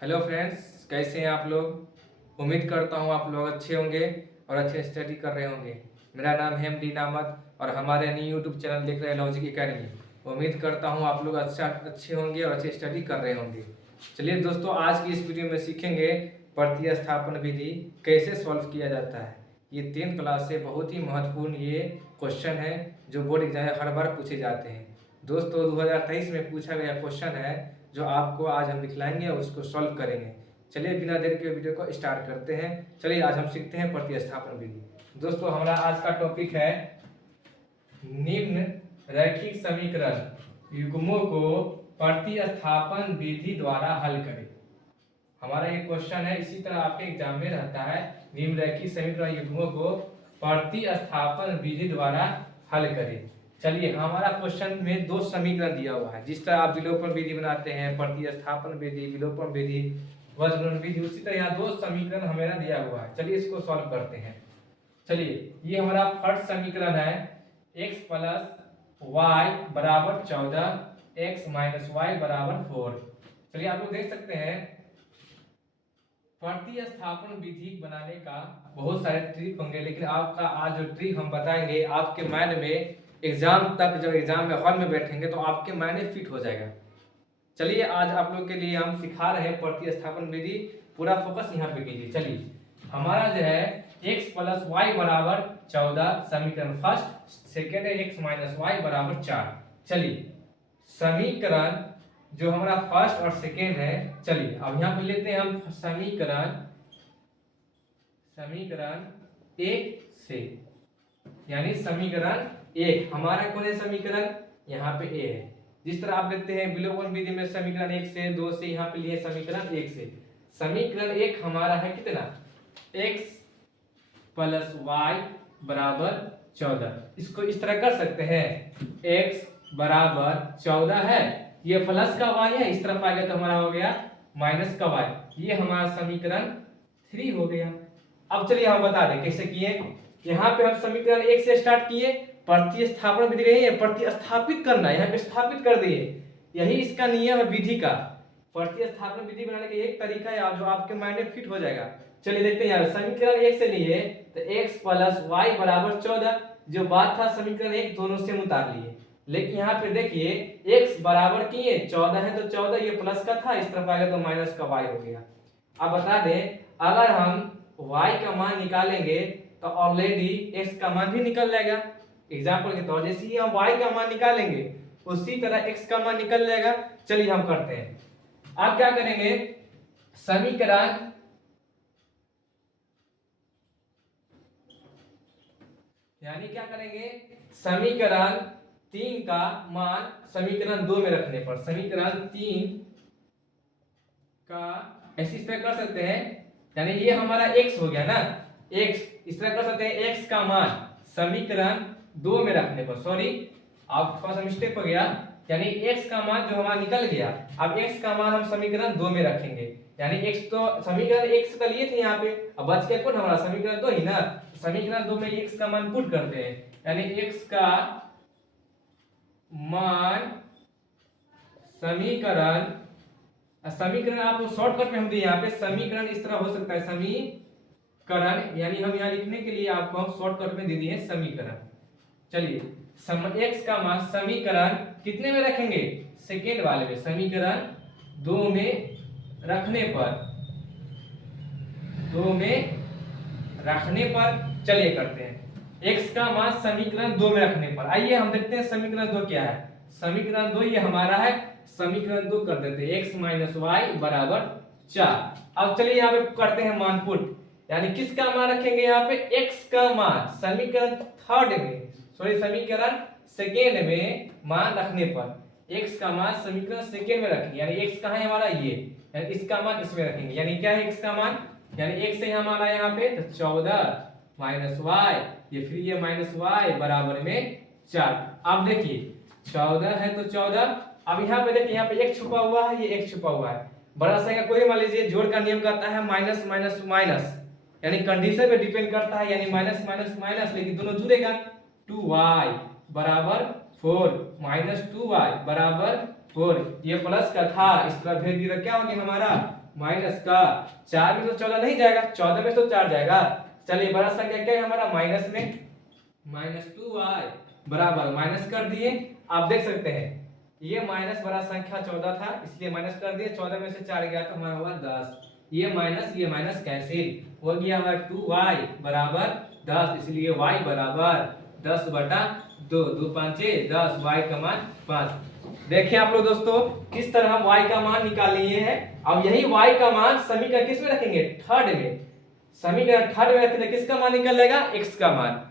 Hello friends, कैसे हैं आप लोग। उम्मीद करता हूं आप लोग अच्छे होंगे और अच्छे स्टडी कर रहे होंगे। मेरा नाम है एमडी नामद और हमारे न्यू यूट्यूब चैनल देख रहे हैं लॉजिक एकेडमी। उम्मीद करता हूं आप लोग अच्छे होंगे और अच्छे स्टडी कर रहे होंगे। चलिए दोस्तों, आज की इस वीडियो में सीखेंगे प्रतिस्थापन विधि कैसे सॉल्व किया जाता है। ये 10th क्लास से बहुत ही महत्वपूर्ण ये क्वेश्चन है जो बोर्ड एग्जाम में हर बार पूछे जाते हैं। दोस्तों 2023 में पूछा गया क्वेश्चन है जो आपको आज हम दिखलाएंगे और उसको सॉल्व करेंगे। चलिए बिना देर के वीडियो को स्टार्ट करते हैं। चलिए आज हम सीखते हैं प्रतिस्थापन विधि। दोस्तों हमारा आज का टॉपिक है निम्न रैखिक समीकरण युग्मों को प्रतिस्थापन विधि द्वारा हल करें। हमारा ये क्वेश्चन है, इसी तरह आपके एग्जाम में रहता है निम्न रैखिक समीकरण युग्मों को प्रतिस्थापन विधि द्वारा हल करें। चलिए हमारा क्वेश्चन में दो समीकरण दिया हुआ है। जिस तरह आप विलोपन विधि बनाते हैं, प्रतिस्थापन विधि, विलोपन विधि, वज्रगुणन विधि, उसी तरह यहाँ दो समीकरण हमें दिया हुआ है। चलिए इसको सॉल्व करते हैं। चलिए ये हमारा फर्स्ट समीकरण है x प्लस वाई बराबर 14, x माइनस वाई बराबर 4। चलिए आप लोग देख सकते हैं प्रतिस्थापन विधि बनाने का बहुत सारे ट्रिक होंगे, लेकिन आपका आज जो ट्रिक हम बताएंगे आपके माइंड में एग्जाम तक, जब एग्जाम में हॉल में बैठेंगे तो आपके माइंड में फिट हो जाएगा। चलिए आज आप लोग के लिए हम सिखा रहे हैं प्रतिस्थापन विधि। पूरा फोकस यहाँ पे कीजिए। चलिए हमारा जो है x प्लस वाई बराबर 14 समीकरण फर्स्ट, सेकेंड है x माइनस वाई बराबर 4। चलिए समीकरण जो हमारा फर्स्ट और सेकेंड है, चलिए अब यहाँ पे लेते हैं हम समीकरण एक से, यानी समीकरण एक हमारा कौन है समीकरण, यहाँ पे ए है। जिस तरह आप देखते हैं विलोपन विधि में समीकरण एक से, दो से, यहाँ पे लिए समीकरण एक से। समीकरण एक हमारा है कितना, x प्लस वाई बराबर 14। इसको इस तरह कर सकते हैं, x बराबर 14 है, ये प्लस का y है, इस तरफ आ गया तो हमारा हो गया माइनस का y। ये हमारा समीकरण 3 हो गया। अब चलिए हम बता दें कैसे किए। यहाँ पे हम समीकरण एक से स्टार्ट किए, प्रतिस्थापन विधि रही है, प्रतिस्थापित करना, यहाँ पे स्थापित कर दिए। यही इसका नियम है विधि का। प्रतिस्थापन विधि बनाने का एक तरीका है जो आपके माइंड में फिट हो जाएगा। चलिए देखते हैं यार, समीकरण एक से लिए तो x प्लस वाई बराबर 14, जो बात था समीकरण एक दोनों से उतार लिए। लेकिन यहाँ पे देखिए x बराबर किए 14 है तो 14 ये प्लस का था, इस तरफ आ गया तो माइनस का y हो गया। अब बता दें अगर हम y का मान निकालेंगे तो ऑलरेडी x का मान भी निकल जाएगा। एग्जाम्पल के तौर जैसे ही हम y का मान निकालेंगे उसी तरह x का मान निकल जाएगा। चलिए हम करते हैं। आप क्या करेंगे, समीकरण यानी क्या करेंगे, समीकरण 3 का मान समीकरण 2 में रखने पर, समीकरण 3 का ऐसी तरह कर सकते हैं, यानी ये हमारा x हो गया ना, x इस तरह कर सकते हैं, x का मान समीकरण 2 में रखने पर, सॉरी आप थोड़ा सा मिस्टेक हो गया, यानी x का मान जो हमारा निकल गया, अब x का मान हम समीकरण 2 में रखेंगे। यानी x तो समीकरण 1 से लिए थे यहाँ पे, अब बच गया कौन हमारा समीकरण 2 ही ना, समीकरण 2 में x का मान पुट करते हैं, यानी x का मान समीकरण आप शॉर्टकट में हम दिए यहाँ पे, समीकरण इस तरह हो सकता है समीकरण, यानी हम यहाँ लिखने के लिए आपको हम शॉर्टकट में दे दिए समीकरण। चलिए x का मान समीकरण कितने में रखेंगे, सेकेंड वाले में, समीकरण 2 में रखने पर, 2 में रखने पर। चलिए करते हैं x का मान समीकरण 2 में रखने पर। आइए हम देखते हैं समीकरण 2 क्या है। समीकरण 2 ये हमारा है, समीकरण 2 कर देते हैं x माइनस वाई बराबर 4। अब चलिए यहाँ पे करते हैं मान पुट, यानी किसका मान रखेंगे यहाँ पे, x का मान समीकरण थर्ड में, सॉरी समीकरण सेकेंड में मान रखने पर, x का मान समीकरण सेकेंड में रखेंगे, यानी x कहाँ है हमारा ये, यानी इसका मान इसमें रखेंगे। यानी क्या है x का मान, यानी x है हमारा यहाँ पे तो 14 माइनस वाई, ये फिर ये माइनस वाई बराबर में 4। अब देखिए 14 है तो 14, अब यहाँ पे देखिए यहाँ पे एक छुपा हुआ है, ये एक छुपा हुआ है, बड़ा संख्या कोई मान लीजिए, जोड़ का नियम कहता है माइनस माइनस माइनस, यानी कंडीशन पे डिपेंड करता है, यानी माइनस माइनस माइनस, लेकिन दोनों जुड़ेगा। 2y बराबर 4 माइनस 2y बराबर 4, ये प्लस का था, इस तरफ भेज दिया, क्या हो गया हमारा माइनस का। 4 में तो 14 नहीं जाएगा, 14 में तो 4 जाएगा। चलिए बड़ा संख्या क्या है हमारा माइनस में, -2y बराबर माइनस कर दिए। आप देख सकते हैं ये माइनस बड़ा संख्या 14 था, इसलिए माइनस कर दिए। 14 में से 4 गया तो हमारा हुआ 10। ये माइनस कैंसिल हो गया हमारा 2y बराबर 10, इसलिए y बराबर 10/2, 2 5 10, y का मान 5। देखिए आप लोग दोस्तों किस तरह हम y का मान निकाल लिए हैं। अब यही y का मान समीकरण किस में रखेंगे, थर्ड में। समीकरण थर्ड में रखेंगे किसका मान निकल जाएगा, x का मान।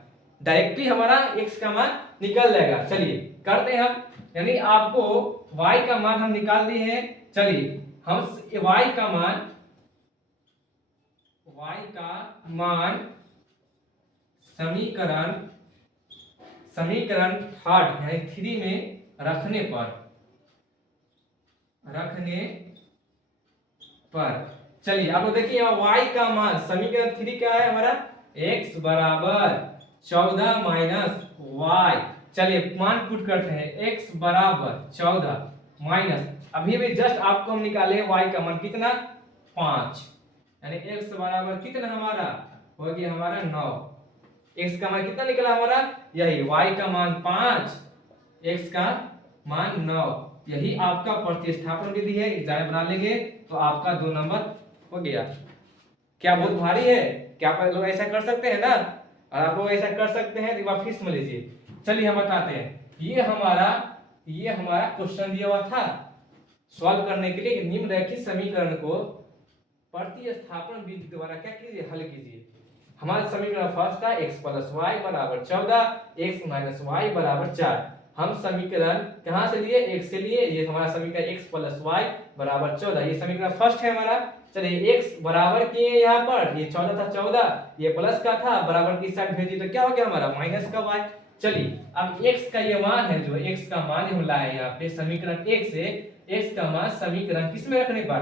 डायरेक्टली हमारा x का मान निकल जाएगा। चलिए करते हैं हम, यानी आपको y का मान हम निकाल दिए हैं। चलिए हम y का मान समीकरण थर्ड यानी 3 में रखने पर चलिए आप लोग देखिए y का मान समीकरण 3 क्या है हमारा, x बराबर 14 माइनस y। चलिए मान पुट करते हैं, x बराबर 14 माइनस, अभी भी जस्ट आपको हम निकाले y का मान कितना 5, यानी x बराबर कितना हमारा हो गया हमारा 9। x का मान कितना निकला हमारा, यही y का मान 5, x का मान 9। यही आपका प्रतिस्थापन विधि है, एग्जाम बना लेंगे तो आपका 2 नंबर हो गया। क्या बहुत भारी है, क्या आप लोग ऐसा कर सकते हैं ना, और आप लोग ऐसा कर सकते हैं तो एक बार फिर समझ लीजिए। चलिए हम बताते हैं, ये हमारा क्वेश्चन दिया हुआ था। सॉल्व करने के लिए निम्नलिखित समीकरण को प्रतिस्थापन विधि द्वारा क्या कीजिए, हल कीजिए। हमारा समीकरण फर्स्ट था x + y बराबर 14, x - y बराबर 4। हम समीकरण कहां से लिए, x से लिए। ये हमारा समीकरण x + y बराबर 14, ये समीकरण फर्स्ट है हमारा। चलिए x बराबर किए यहाँ पर, ये 14 था 14, ये प्लस का था, बराबर की साइड भेजी तो क्या हो गया हमारा माइनस का y। चलिए अब x का ये मान है, जो x का मान हम लाए यहाँ पे समीकरण 1 से, x का मान समीकरण किस में रखने पर,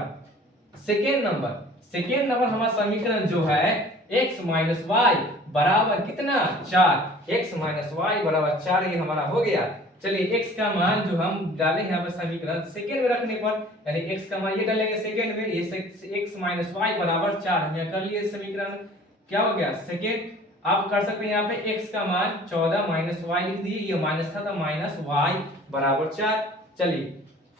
सेकेंड नंबर हमारा समीकरण जो है x - y बराबर कितना 4, x - y बराबर 4, ये हमारा हो गया। चलिए x का मान जो हम डाले यहाँ पर समीकरण सेकेंड में रखने पर, यानी x का मान ये डालेंगे सेकेंड में, ये x - y बराबर 4 हम यहाँ कर लिए समीकरण, क्या हो गया सेकेंड। आप कर सकते हैं यहाँ पे x का मान 14 माइनस y लिख दिए, ये माइनस था तो माइनस y बराबर 4। चलिए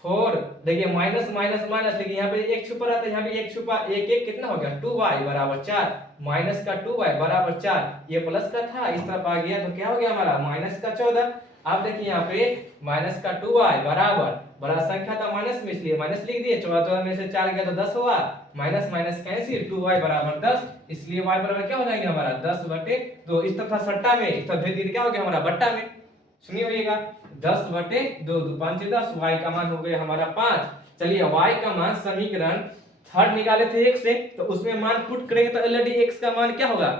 4 देखिए माइनस माइनस माइनस, लेकिन यहाँ पे एक छुपा रहता है, यहाँ पे एक छुपा, एक कितना हो गया 2y बराबर 4, माइनस का 2y बराबर 4, ये प्लस का था इस तरफ आ गया तो क्या हो गया हमारा माइनस का 14। आप देखिए यहाँ पे माइनस का 2y बराबर, बड़ा संख्या था माइनस में इसलिए माइनस लिख दिए, 14 में से 4 गया तो 10 हुआ, माइनस माइनस कैंसिल, 2y बराबर 10, इसलिए y बराबर क्या हो जाएगा हमारा 10/2। इस तरफ था सट्टा में, इस तरफ भेज दिए क्या हो गया हमारा बट्टा में। सुनिए होइएगा 10/2, 2 5 10, y का मान हो गया हमारा 5। चलिए y का मान समीकरण थर्ड निकाले थे 1 से, तो उसमें मान पुट करेंगे तो ऑलरेडी x का मान क्या होगा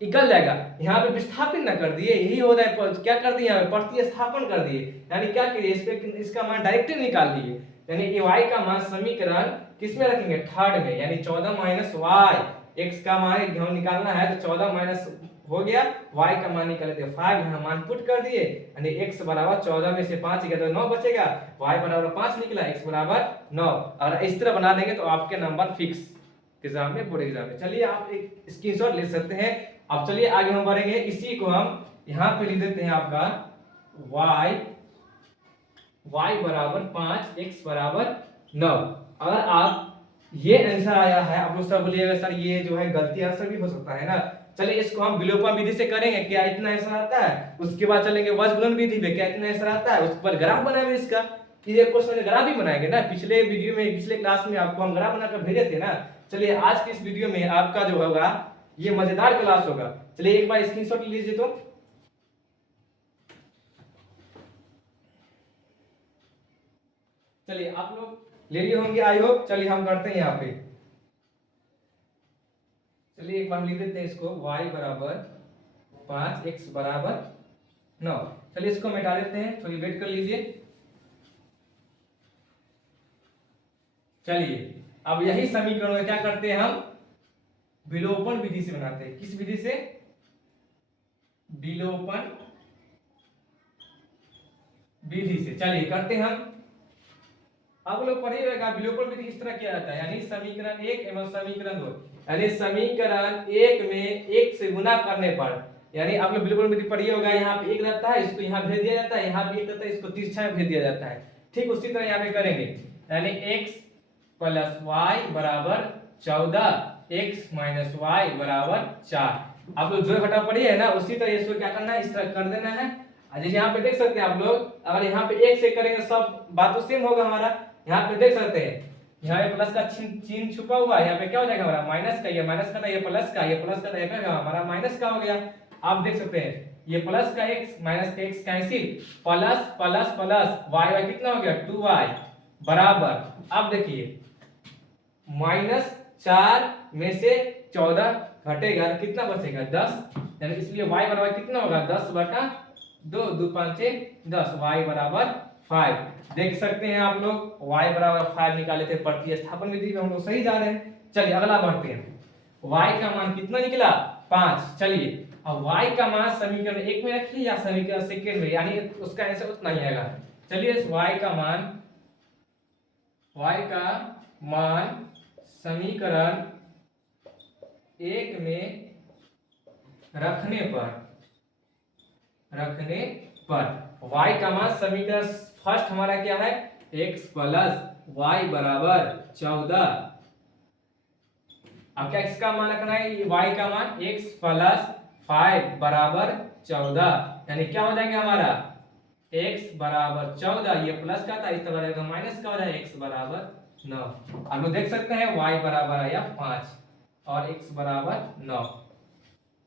निकल जाएगा। यहाँ पे विस्थापित ना कर दिए, यही हो रहा है, क्या कर दिए यहाँ पे प्रतिस्थापन कर दिए, यानी क्या किए इस पे इसका मान डायरेक्टली निकाल दिए, यानी y का मान समीकरण किस में रखेंगे थर्ड में, यानी 14 माइनस y, x का मान हम निकालना है तो 14 माइनस हो गया, y का मान निकाले थे 5, यहाँ मान पुट कर दिए, यानी x बराबर 14 में से 5 गया तो 9 बचेगा, y बराबर 5 निकला, x बराबर 9। और इस तरह बना देंगे तो आपके नंबर फिक्स एग्जाम में, बोर्ड एग्जाम में। चलिए आप एक स्क्रीनशॉट ले सकते हैं। अब चलिए आगे हम बढ़ेंगे, इसी को हम यहाँ पे लिख देते हैं आपका y बराबर 5, x बराबर 9। अगर आप ये आंसर आया है, आप लोग सब बोलिएगा सर ये जो है गलती आंसर भी हो सकता है ना। चलिए इसको हम विलोपन विधि से करेंगे, क्या इतना आंसर आता है, उसके बाद चलेंगे वज्रगुणन विधि में, क्या इतना आंसर आता है, उसके बाद ग्राफ बनाएंगे इसका, ये क्वेश्चन में ग्राफ भी बनाएंगे ना, पिछले वीडियो में पिछले क्लास में आपको हम ग्राफ बनाकर भेजे थे ना। चलिए आज की इस वीडियो में आपका जो होगा ये मजेदार क्लास होगा। चलिए एक बार स्क्रीनशॉट लीजिए तो चलिए आप लोग ले लिए होंगे आई होप। चलिए हम करते हैं यहाँ पे, चलिए एक बार लिख देते हैं इसको y बराबर 5, x बराबर 9। चलिए इसको मिटा देते हैं, थोड़ी वेट कर लीजिए। चलिए अब यही समीकरण में क्या करते हैं हम विलोपन विधि से बनाते हैं। किस विधि से, विलोपन विधि से। चलिए करते हैं हम, आप लोग पढ़े रहेगा विलोपन विधि इस तरह किया जाता है, यानी समीकरण 1 एवं समीकरण 2, यानी समीकरण 1 में 1 से गुना करने पर, यानी आप लोग विलोपन विधि पढ़िए होगा, यहाँ पे 1 रहता है, इसको यहाँ भेज दिया जाता है, यहाँ भी 1 रहता है, इसको तिरछा में भेज दिया जाता है। ठीक उसी तरह यहाँ पे करेंगे, यानी x प्लस वाई बराबर 14, x माइनस वाई बराबर 4। आप लोग जो घटा पढ़ी है ना, उसी तरह इसको क्या करना है, इस तरह कर देना है। जैसे यहाँ पे देख सकते हैं आप लोग, अगर यहाँ पे 1 से करेंगे सब बात तो सेम होगा हमारा। यहाँ पे देख सकते हैं, यहाँ पे प्लस का चिन्ह छुपा हुआ है, यहाँ पे क्या हो जाएगा हमारा माइनस का, ये माइनस का था, ये प्लस का, ये प्लस का था, ये क्या हमारा माइनस का हो गया। आप देख सकते हैं ये प्लस का x माइनस का x cancel, plus plus plus y Y कितना हो गया 2y बराबर, अब देखिए -4 में से 14 घटेगा कितना बचेगा 10, यानी इसलिए y बराबर कितना होगा 10/2, 2 5 10, y बराबर 5। देख सकते हैं आप लोग y बराबर 5 निकाले थे, प्रतिस्थापन विधि में हम लोग सही जा रहे हैं। चलिए अगला बढ़ते हैं, y का मान कितना निकला 5। चलिए अब y का मान समीकरण 1 में रखिए या समीकरण सेकंड में, यानी उसका आंसर उतना ही आएगा। चलिए y का मान समीकरण 1 में रखने पर y का मान समीकरण फर्स्ट हमारा क्या है, x प्लस वाई बराबर 14। अब क्या x का मान रखना है, y का मान x प्लस 5 बराबर 14, यानी क्या हो जाएगा हमारा x बराबर 14, ये प्लस का था, इस तरह जाएगा माइनस का हो जाएगा x बराबर 9। अब लोग देख सकते हैं y बराबर आया 5 और x बराबर 9।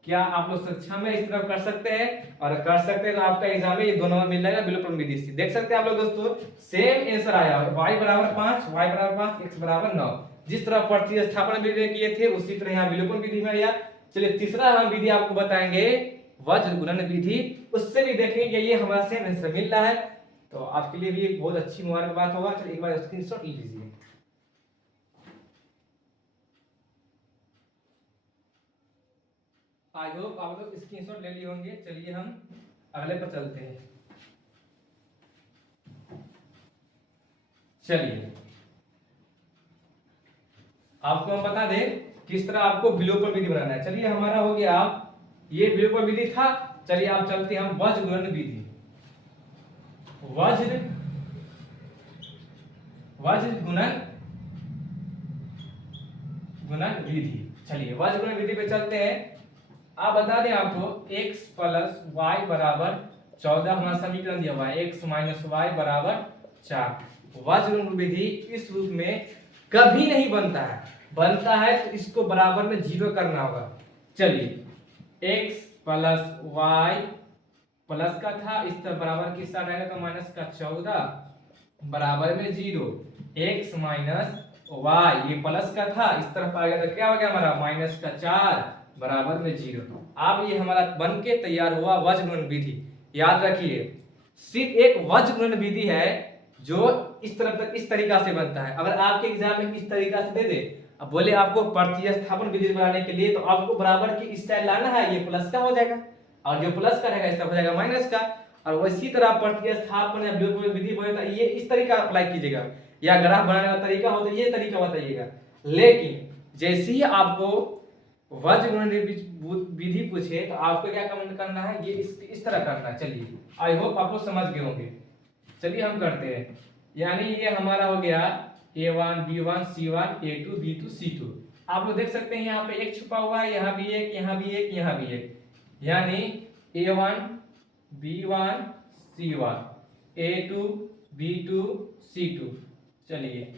क्या आप लोग सक्षम है इस तरह कर सकते हैं, और कर सकते हैं तो आपका एग्जाम में ये दोनों में मिल जाएगा विलोपन विधि से। देख सकते हैं आप लोग दोस्तों सेम आंसर आया, y बराबर 5, y बराबर 5, x बराबर 9। जिस तरह प्रतिस्थापन विधि में किए थे उसी तरह यहाँ विलोपन विधि में आया। चलिए तीसरा हम विधि आपको बताएंगे वज्र गुणन विधि, उससे भी देखेंगे ये हमारा सेम आंसर मिल रहा है, तो आपके लिए भी एक बहुत अच्छी मुबारक बात होगा। चलिए एक बार स्क्रीनशॉट ले लीजिए। आई होप आप लोग स्क्रीनशॉट ले लिए होंगे। चलिए हम अगले पर चलते हैं। चलिए आपको हम बता दें किस तरह आपको विलोपन विधि बनाना है। चलिए हमारा हो गया, ये विलोपन विधि था। चलिए आप चलते हैं हम वज्र गुणन विधि। वज्र गुणन विधि। चलिए वज्र गुणन विधि पे चलते हैं। आप बता दें आपको x प्लस वाई बराबर 14 हमारा समीकरण दिया हुआ है, x माइनस वाई बराबर 4। वज्र गुणन विधि इस रूप में कभी नहीं बनता है, बनता है तो इसको बराबर में 0 करना होगा। चलिए x प्लस वाई प्लस का था, इस तरह बराबर के साथ आएगा तो माइनस का 14 बराबर में 0, x माइनस वाई ये प्लस का था, इस तरफ आ गया तो क्या हो गया हमारा माइनस का 4 बराबर में 0। अब ये हमारा बन के तैयार हुआ वज्र गुणन विधि। याद रखिए सिर्फ एक वज्र गुणन विधि है जो इस तरह तक इस तरीका से बनता है। अगर आपके एग्जाम में इस तरीका से दे दे, अब बोले आपको प्रतिस्थापन विधि बनाने के लिए, तो आपको बराबर की इस साइड लाना है, ये प्लस का हो जाएगा, और जो प्लस का रहेगा इस तरफ हो जाएगा माइनस का। और वैसी तरह प्रतिस्थापन या विलोपन विधि बने तो ये इस तरीका अप्लाई कीजिएगा, या ग्राफ बनाने का तरीका हो तो ये तरीका बताइएगा। लेकिन जैसे ही आपको वज्र गुणन विधि पूछे तो आपको क्या करना है, ये इस तरह करना है। चलिए आई होप आप लोग समझ गए होंगे। चलिए हम करते हैं, यानी ये हमारा हो गया a1 b1 c1 a2 b2 c2। आप लोग देख सकते हैं यहाँ पे एक छुपा हुआ है, यहाँ भी एक, यहाँ भी एक, यहाँ भी एक, यानी a1 b1 c1 a2 b2 c2। चलिए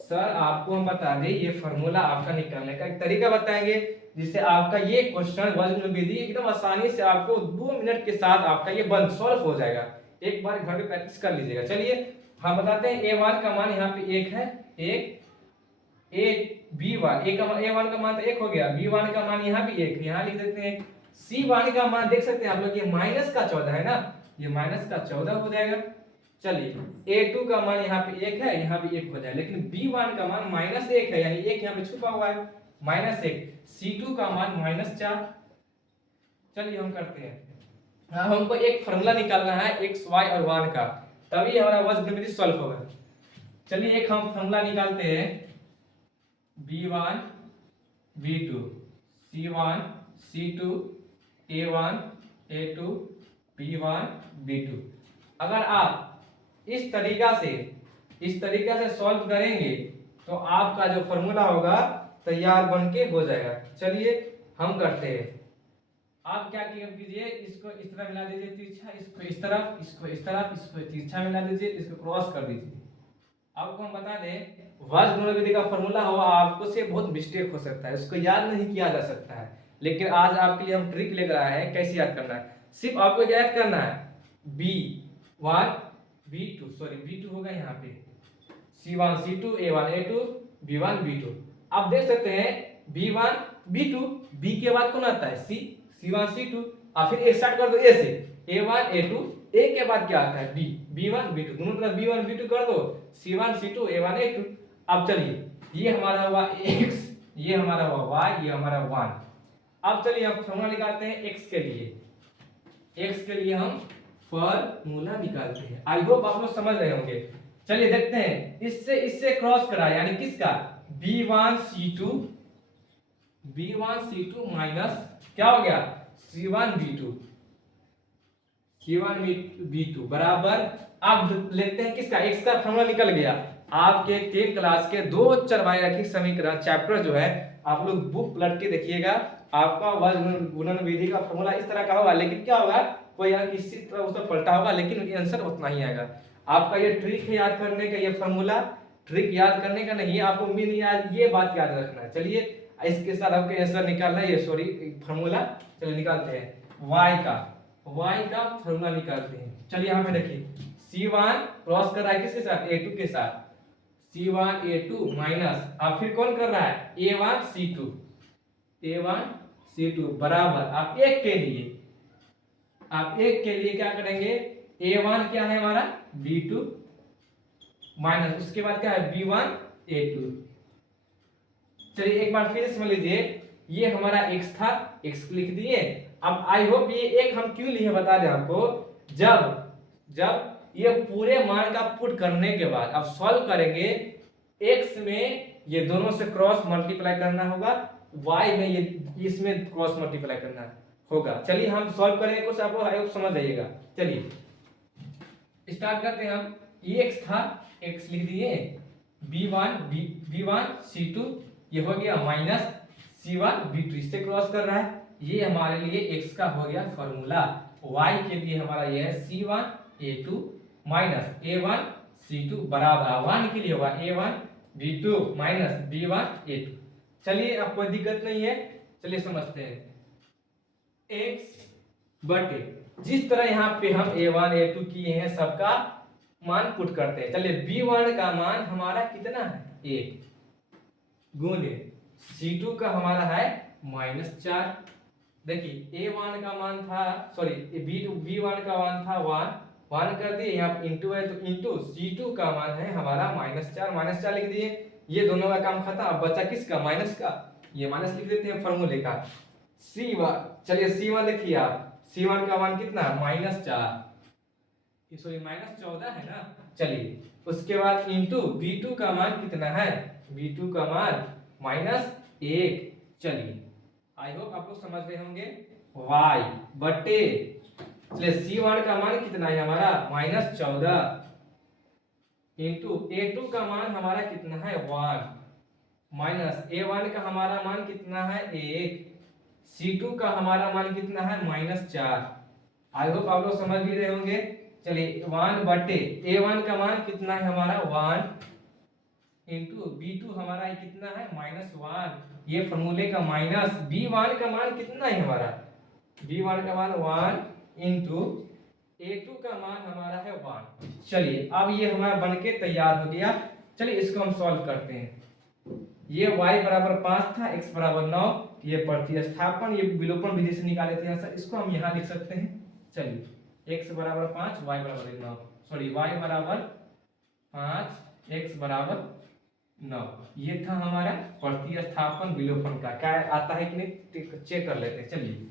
सर आपको हम बता दें ये फॉर्मूला आपका निकालने का एक तरीका बताएंगे, जिससे आपका ये क्वेश्चन वज्र गुणन विधि एकदम आसानी से आपको 2 मिनट के साथ आपका ये बन सॉल्व हो जाएगा। एक बार घर पे प्रैक्टिस कर लीजिएगा। चलिए हम बताते हैं a1 का मान यहाँ पे 1 है, b1 a1 का मान तो 1 हो गया, b1 का मान यहाँ भी 1, यहाँ लिख देते हैं। c1 का मान देख सकते हैं आप लोग, ये माइनस का 14 है ना, ये माइनस का 14 हो जाएगा। चलिए a2 का मान यहाँ पे 1 है, यहाँ भी 1 हो जाए, लेकिन b1 का मान -1 है, यानी 1 यहाँ पे छुपा हुआ है -1। c2 का मान -4। चलिए हम करते हैं, हाँ हमको एक फॉर्मूला निकालना है x y और 1 का। तभी हमारा वज्रविधि सॉल्व होगा। चलिए एक हम फॉर्मूला निकालते हैं, B1 B2 C1 C2 A1 A2 B1 B2। अगर आप इस तरीका से सॉल्व करेंगे तो आपका जो फॉर्मूला होगा तैयार बन के हो जाएगा। चलिए हम करते हैं। आप क्या कीजिए, इसको इस तरह मिला दीजिए तिरछा, इसको इस तरफ, इसको इस तरफ, इसको तिरछा मिला दीजिए, इसको क्रॉस कर दीजिए। आपको हम बता दें वज्रविधि का फॉर्मूला हो आपको से बहुत मिस्टेक हो सकता है, उसको याद नहीं किया जा सकता है, लेकिन आज आपके लिए हम ट्रिक लेकर आए हैं कैसे याद करना है। सिर्फ आपको याद करना है B1 B2 होगा यहाँ पे, C1 C2 A1 A2 B1 B2। आप देख सकते हैं B1 B2, B के बाद कौन आता है C1 C2, और फिर एक स्टार्ट कर दो A से, A1 A2, A के बाद क्या आता है B1 B2, दोनों तरफ B1 B2 कर दो, C1 C2 A1 A2। अब चलिए ये हमारा हुआ x, ये हमारा हुआ y, ये हमारा 1। अब चलिए हम फॉर्मूला निकालते हैं x के लिए हम फॉर्मूला निकालते हैं। आई होप आप लोग समझ रहे होंगे। चलिए देखते हैं, इससे क्रॉस करा यानी किसका B1 C2 माइनस क्या हो गया C1 B2 बराबर। अब लेते हैं किसका x का फॉर्मूला निकल गया। आपके 10 क्लास के दो चरवाई समीकरण चैप्टर जो है आप लोग बुक पलट के देखिएगा, आपका गुणन विधि का फॉर्मूला इस तरह का होगा, लेकिन क्या होगा कोई इसी तरह उसमें पलटा होगा, लेकिन आंसर उतना ही आएगा। आपका ये ट्रिक है याद करने का, ये फॉर्मूला ट्रिक याद करने का नहीं, आपको मीन याद ये बात याद रखना है। चलिए इसके साथ आपको आंसर निकालना है, ये सॉरी फॉर्मूला चलिए निकालते हैं। y का फॉर्मूला निकालते हैं। चलिए यहाँ पे देखिए C1 क्रॉस कर रहा है किसके साथ A2 के साथ, C1 A2 माइनस, अब फिर कौन कर रहा है A1 C2 बराबर। आप एक के लिए क्या करेंगे, A1 क्या है हमारा B2 माइनस, उसके बाद क्या है B1 A2। चलिए एक बार फिर समझ लीजिए, ये हमारा x था, x लिख दिए। अब आई होप ये एक हम क्यों लिए बता दें आपको, जब ये पूरे मान का पुट करने के बाद अब सॉल्व करेंगे, x में ये दोनों से क्रॉस मल्टीप्लाई करना होगा, y में ये इसमें क्रॉस मल्टीप्लाई करना होगा। चलिए हम सॉल्व करेंगे, कुछ आप लोग समझ जाइएगा। चलिए स्टार्ट करते हैं हम। ये x था, x लिख दिए, B1 C2 ये हो गया माइनस C1 B2, इससे क्रॉस कर रहा है, ये हमारे लिए x का हो गया फॉर्मूला। y के लिए हमारा ये है C1 A2 minus A1 C2 बराबर 1 के लिए होगा A1 B2 minus B1 A2। चलिए अब कोई दिक्कत नहीं है, चलिए समझते हैं। x बटे जिस तरह यहाँ पे हम A1 A2 किए हैं सबका मान पुट करते हैं। चलिए B1 का मान हमारा कितना है 1 गुणे C2 का हमारा है -4। देखिए A1 का मान था, सॉरी B1 का मान था 1 कर दिए, यहाँ पे इंटू है तो इंटू C2 का मान है हमारा -4 लिख दिए। ये दोनों का काम खत्म, अब बचा किसका माइनस का, ये माइनस लिख देते हैं फॉर्मूले का। C1 चलिए C1 देखिए आप, C1 का मान कितना -4, सॉरी -14 है ना। चलिए उसके बाद इंटू B2 का मान कितना है, B2 का मान -1। चलिए आई होप आप लोग समझ रहे होंगे। y बटे चलिए C1 का मान कितना है हमारा -14 इंटू A2 का मान हमारा कितना है 1 माइनस A1 का हमारा मान कितना है 1, C2 का हमारा मान कितना है -4। आई होप आप लोग समझ भी रहे होंगे। चलिए 1 बटे A1 का मान कितना है हमारा 1 इंटू B2 हमारा कितना है -1, ये फॉर्मूले का माइनस B1 का मान कितना है हमारा, B1 का मान 1 इंटू A2 का मान हमारा है 1। चलिए अब ये हमारा बनके तैयार हो गया। चलिए इसको हम सॉल्व करते हैं। ये y बराबर 5 था, x बराबर 9, ये प्रतिस्थापन ये विलोपन विधि से निकाले थे आंसर, इसको हम यहाँ लिख सकते हैं। चलिए x बराबर 5 y बराबर 9, सॉरी y बराबर 5 x बराबर 9, ये था हमारा प्रतिस्थापन विलोपन का। क्या आता है कि नहीं चेक कर लेते हैं। चलिए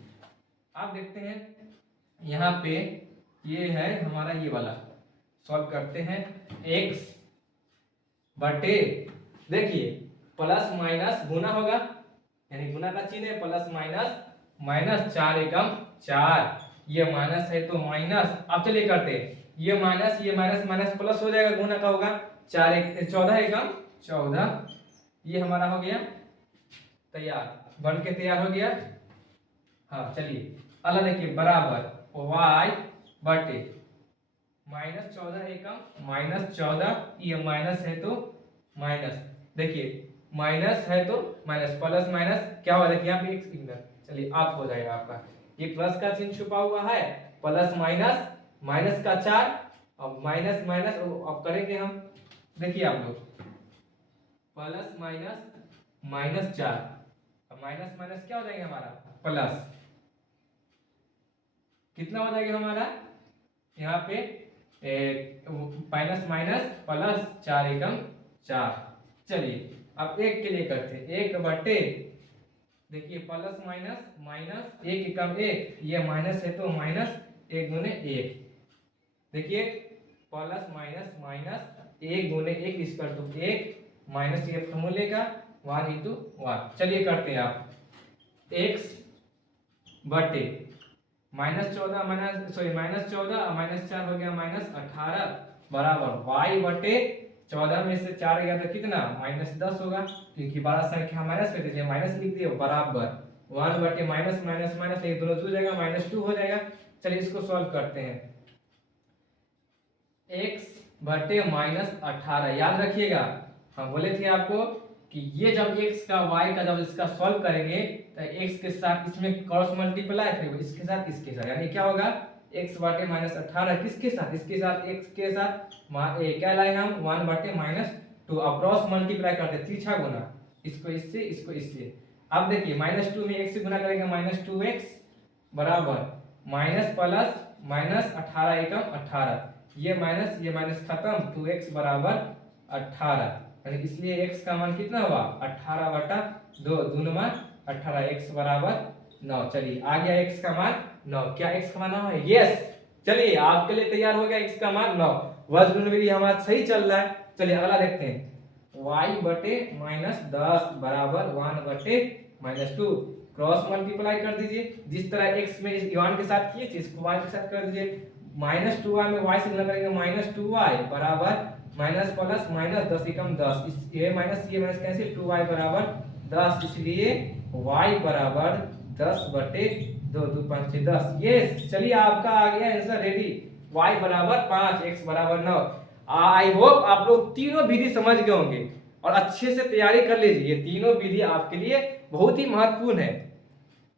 आप देखते हैं यहाँ पे ये है हमारा ये वाला सॉल्व करते हैं। x बटे, देखिए प्लस माइनस गुना होगा, यानी गुना का चिन्ह है, प्लस माइनस, माइनस 4 एकम 4, ये माइनस है तो माइनस। अब चलिए करते हैं, ये माइनस माइनस प्लस हो जाएगा, गुना का होगा, 4 एक 14 एकम 14, ये हमारा हो गया तैयार, बन के तैयार हो गया। हाँ चलिए अगला देखिए, बराबर y बटे माइनस 14 एकम माइनस 14, ये माइनस है तो माइनस, देखिए माइनस है तो माइनस, प्लस माइनस क्या होगा, देखिए यहाँ पे एक सिग्नल, चलिए आप हो जाएगा आपका, ये प्लस का चिन्ह छुपा हुआ है, प्लस माइनस, माइनस का 4, अब माइनस माइनस अब करेंगे हम, देखिए आप लोग, प्लस माइनस माइनस 4, अब माइनस माइनस क्या हो जाएगा हमारा प्लस, कितना हो जाएगा हमारा यहाँ पे माइनस माइनस प्लस 4 एकम 4। चलिए अब एक के लिए करते हैं, एक बटे, देखिए प्लस माइनस माइनस, एक एकम एक, ये माइनस है तो माइनस, एक गुने एक, देखिए प्लस माइनस माइनस, एक गुने एक इसका टू एक, माइनस ये फॉर्मूले का 1 इंटू 1। चलिए करते हैं आप, x बटे -14 माइनस 14 और माइनस 4 हो गया -18 बराबर y बटे 14 में से 4 गया तो कितना -10 होगा, क्योंकि बड़ा संख्या माइनस में दीजिए, माइनस लिख दिए, बराबर 1 बटे माइनस माइनस माइनस, ये दोनों हो जाएगा, -2 हो जाएगा। चलिए इसको सॉल्व करते हैं, x बटे -18, याद रखिएगा हम बोले थे आपको कि ये जब x का y का जब इसका सॉल्व करेंगे तो x के साथ इसमें क्रॉस मल्टीप्लाई, फिर इसके साथ इसके साथ, यानी क्या होगा x बटे -18 किसके साथ, इसके साथ, x के साथ क्या लाए हम 1 बटे -2, अब क्रॉस मल्टीप्लाई करते तीछा गुना, इसको इससे इसको इससे। अब देखिए -2 में x से गुना करेंगे -2x बराबर माइनस प्लस -18 एकम 18, ये माइनस खत्म, 2x बराबर 18, यानी इसलिए x का मान कितना हुआ 18 बटा 2, दूनमा 18, x बराबर 9। चलिए आ गया x का मान 9, क्या x का मान 9 है, यस। चलिए आपके लिए तैयार हो गया x का मान 9, वज्र विधि हमारा सही चल रहा है। चलिए अगला देखते हैं, y बटे -10 बराबर 1 बटे -2, क्रॉस मल्टीप्लाई कर दीजिए, जिस तरह x में इस मान के साथ किए थे इसको y के साथ कर दीजिए, -2y में y से गुणा करेंगे -2y बराबर माइनस प्लस माइनस 10 एकम 10, ये माइनस कैंसिल, 2y बराबर 10, इसलिए y बराबर 10 बटे 2, 2 5 6 10, यस। चलिए आपका आ गया आंसर रेडी, y बराबर 5, x बराबर 9। आई होप आप लोग तीनों विधि समझ गए होंगे और अच्छे से तैयारी कर लीजिए, ये तीनों विधि आपके लिए बहुत ही महत्वपूर्ण है।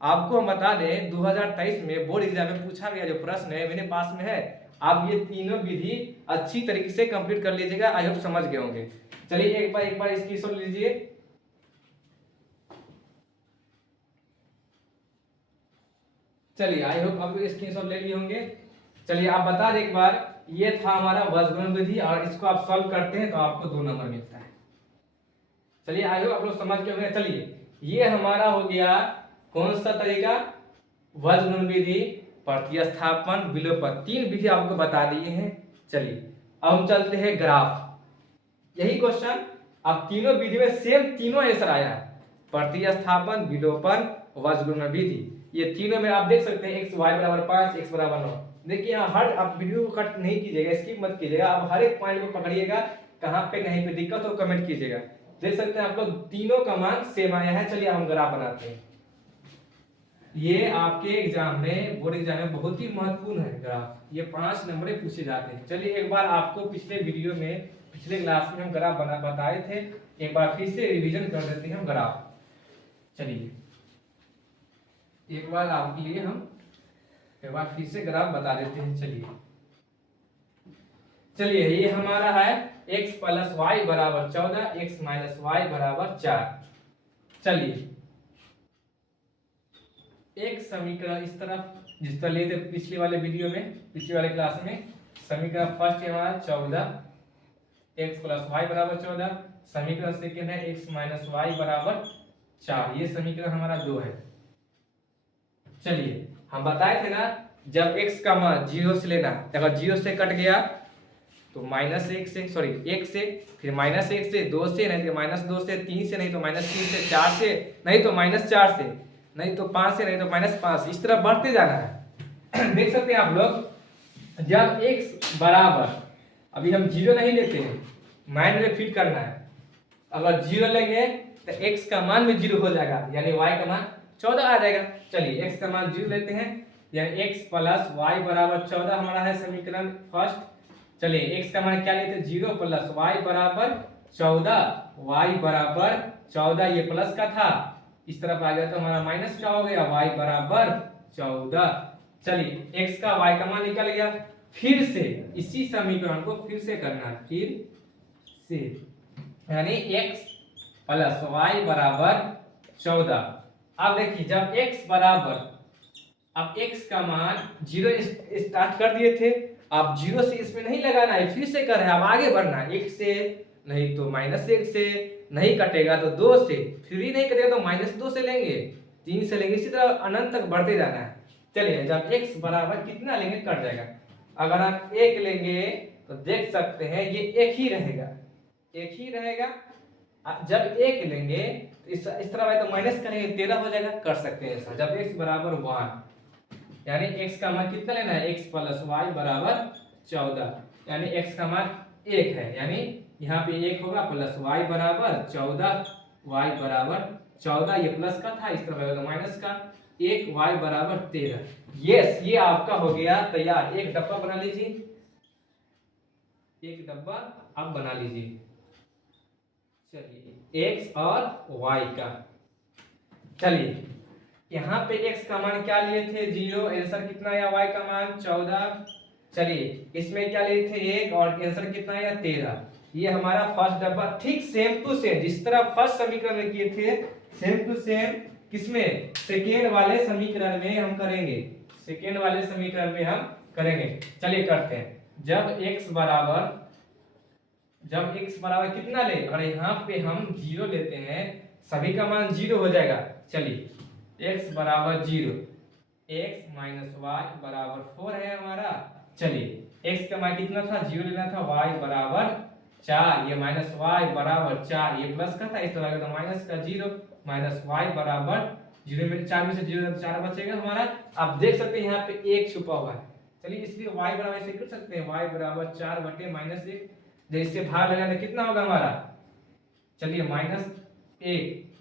आपको हम बता दें 2023 में बोर्ड एग्जाम में पूछा गया जो प्रश्न है मेरे पास में है, आप ये तीनों विधि अच्छी तरीके से कंप्लीट कर लीजिएगा, आई होप समझ गए होंगे। चलिए एक बार स्क्रीनशॉट लीजिए, चलिए आई होप आप स्क्रीनशॉट ले लिए होंगे। चलिए आप बता दें एक बार, ये था हमारा वज्रगुणन विधि और इसको आप सॉल्व करते हैं तो आपको 2 नंबर मिलता है। चलिए आई होप आप लोग समझ गए होंगे। चलिए ये हमारा हो गया कौन सा तरीका, वज्रगुणन विधि, प्रतिस्थापन, विलोपन, 3 विधि आपको बता दिए हैं। चलिए अब हम चलते हैं ग्राफ, यही क्वेश्चन अब तीनों विधि में सेम तीनों आंसर आया है, प्रतिस्थापन, विलोपन, वज्रगुणन विधि, ये तीनों में आप देख सकते हैं x y बराबर 5, x बराबर 9। देखिए यहाँ हर, आप वीडियो को कट नहीं कीजिएगा, स्किप मत कीजिएगा, आप हर एक पॉइंट को पकड़िएगा, कहाँ पे कहीं पे दिक्कत हो कमेंट कीजिएगा। देख सकते हैं आप लोग तीनों का मान सेम आया है। चलिए हम ग्राफ बनाते हैं, ये आपके एग्जाम में, बोर्ड एग्जाम में बहुत ही महत्वपूर्ण है ग्राफ, ये 5 नंबर पूछे जाते हैं। चलिए एक बार आपको पिछले वीडियो में, पिछले क्लास में हम ग्राफ बताए थे, एक बार फिर से रिवीजन कर देते हैं हम ग्राफ। चलिए एक बार आपके लिए हम एक बार फिर से ग्राफ बता देते हैं। चलिए ये हमारा है x प्लस वाई बराबर 14, x माइनस वाई बराबर 4। चलिए एक समीकरण इस तरफ, जिस तरह लिए थे पिछले वाले वीडियो में, पिछले वाले क्लास में, समीकरण फर्स्ट है हमारा 14, x प्लस वाई बराबर 14, समीकरण सेकेंड है x माइनस वाई बराबर 4, ये समीकरण हमारा 2 है। चलिए हम बताए थे ना, जब x का मान 0 से लेना, अगर 0 से कट गया तो -1 से, सॉरी 1 से, फिर -1 से, 2 से, नहीं तो -2 से, 3 से, नहीं तो -3 से, 4 से, नहीं तो -4 से, नहीं तो 5 से, नहीं तो -5, इस तरह बढ़ते जाना है। देख सकते हैं आप लोग, जब x बराबर, अभी हम 0 नहीं लेते हैं, माइंड में फिट करना है। अगर 0 लेंगे तो x का मान भी 0 हो जाएगा, यानी y का मान 14 आ जाएगा। चलिए x का मान 0 लेते हैं, यानी x प्लस y बराबर 14 हमारा है समीकरण फर्स्ट। चलिए x का मान क्या लेते हैं, 0 प्लस y बराबर 14, y बराबर 14, ये प्लस का था, इस तरफ आ गया तो हमारा माइनस का हो गया, y बराबर 14। चलिए x का y का मान निकल गया। फिर से इसी समीकरण को फिर से करना है, फिर से, यानी x प्लस y बराबर 14। अब देखिए जब x बराबर, अब x का मान 0 स्टार्ट कर दिए थे, अब 0 से इसमें नहीं लगाना है, फिर से कर रहे हैं, अब आगे बढ़ना है, 1 से, नहीं तो -1 से, नहीं कटेगा तो 2 से, फिर ही नहीं कटेगा तो -2 से लेंगे, 3 से लेंगे, इसी तरह अनंत तक बढ़ते जाना है। चलिए जब x बराबर कितना लेंगे कट जाएगा, अगर आप 1 लेंगे तो देख सकते हैं ये 1 ही रहेगा, 1 ही रहेगा। जब 1 लेंगे तो इस तरह है तो माइनस करेंगे 13 हो जाएगा, कर सकते हैं ऐसा। जब x बराबर 1, यानी x का मान कितना लेना है, x प्लस y बराबर 14, यानी x का मान 1 है, यानी यहाँ पे 1 होगा, प्लस y बराबर 14, y बराबर 14, ये प्लस का था, इस तरफ होगा तो माइनस का, 1 y बराबर 13। यस, ये आपका हो गया तैयार। एक डब्बा बना लीजिए, एक डब्बा आप बना लीजिए। चलिए x और y का, चलिए यहाँ पे x का मान क्या लिए थे, 0, आंसर कितना आया, y का मान 14। चलिए इसमें क्या लिए थे 1 और आंसर कितना आया 13। ये हमारा फर्स्ट डब्बा, ठीक सेम टू सेम जिस तरह फर्स्ट समीकरण में किए थे, सेम टू सेम किसमें, सेकेंड वाले समीकरण में हम करेंगे, सेकेंड वाले समीकरण में हम करेंगे। चलिए करते हैं, जब x बराबर, जब x बराबर कितना ले, और यहाँ पे हम 0 लेते हैं, सभी का मान 0 हो जाएगा। चलिए x बराबर 0, x माइनस वाई बराबर 4 है हमारा। चलिए x का मान कितना था, 0 लेना था, y बराबर 4, ये माइनस वाई बराबर 4, ये प्लस का था, इस तरह का तो माइनस का 0, माइनस वाई बराबर 0 में 4 में से 0 4 बचेगा हमारा। आप देख सकते हैं यहाँ पे 1 छुपा हुआ है, चलिए इसलिए y बराबर ऐसे कर सकते हैं, y बराबर 4 बटे -1, जैसे भाग लगाने कितना होगा हमारा, चलिए -1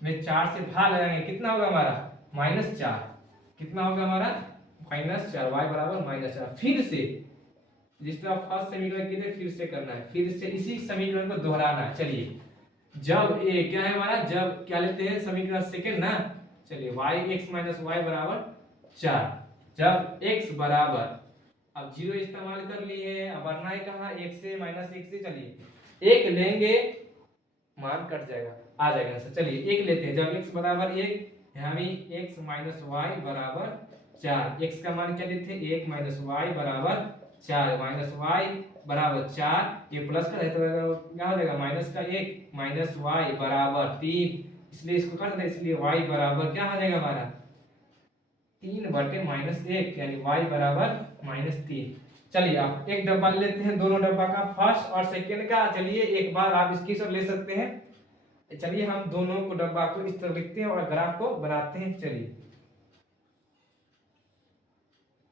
में 4 से भाग लगाएंगे कितना होगा हमारा, -4, कितना होगा हमारा -4, y बराबर -4। फिर से जिस तरह फर्स्ट समीकरण किए थे फिर से करना है, फिर से इसी समीकरण को दोहराना है। चलिए जब a क्या है हमारा, जब क्या लेते हैं समीकरण सेकंड ना, चलिए x माइनस वाई बराबर 4, जब x बराबर, अब 0 इस्तेमाल कर लिए, अब बढ़ना है कहाँ, 1 से, -1 से, चलिए 1 लेंगे, मान कट जाएगा, आ जाएगा सर। चलिए 1 लेते हैं, जब x बराबर 1, यहाँ भी x माइनस वाई बराबर 4, x का मान क्या लेते हैं, 1 माइनस वाई बराबर 4, माइनस वाई बराबर 4, ये प्लस का है तो क्या हो जाएगा, माइनस का 1 माइनस वाई बराबर 3, इसलिए इसको कर दें, इसलिए y बराबर क्या हो जाएगा हमारा 3 बटे -1, यानी y बराबर -3। चलिए आप एक डब्बा लेते हैं, दोनों डब्बा का, फर्स्ट और सेकंड का। चलिए एक बार आप इसकी सब ले सकते हैं। चलिए हम दोनों को डब्बा को इस तरह लिखते हैं और ग्राफ को बनाते हैं। चलिए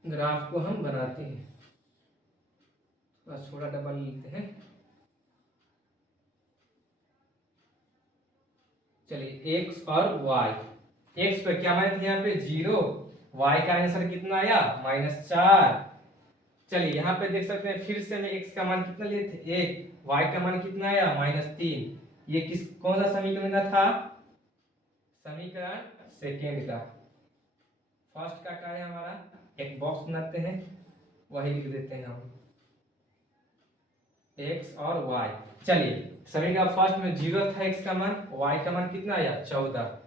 ग्राफ को हम बनाते हैं, बस थोड़ा डब्बा लेते हैं। चलिए x और y, x पे क्या मान थे यहाँ पे 0, y का आंसर कितना आया -4। चलिए यहाँ पे देख सकते हैं, फिर से मैं x का मान कितना लिए थे 1, y का मान कितना आया -3। ये किस कौन सा समीकरण का था, समीकरण सेकेंड का। फर्स्ट का क्या है हमारा, एक बॉक्स बनाते हैं, वही लिख देते हैं हम, x और y। चलिए समीकरण फर्स्ट में 0 था x का मान, y का मान कितना आया 14।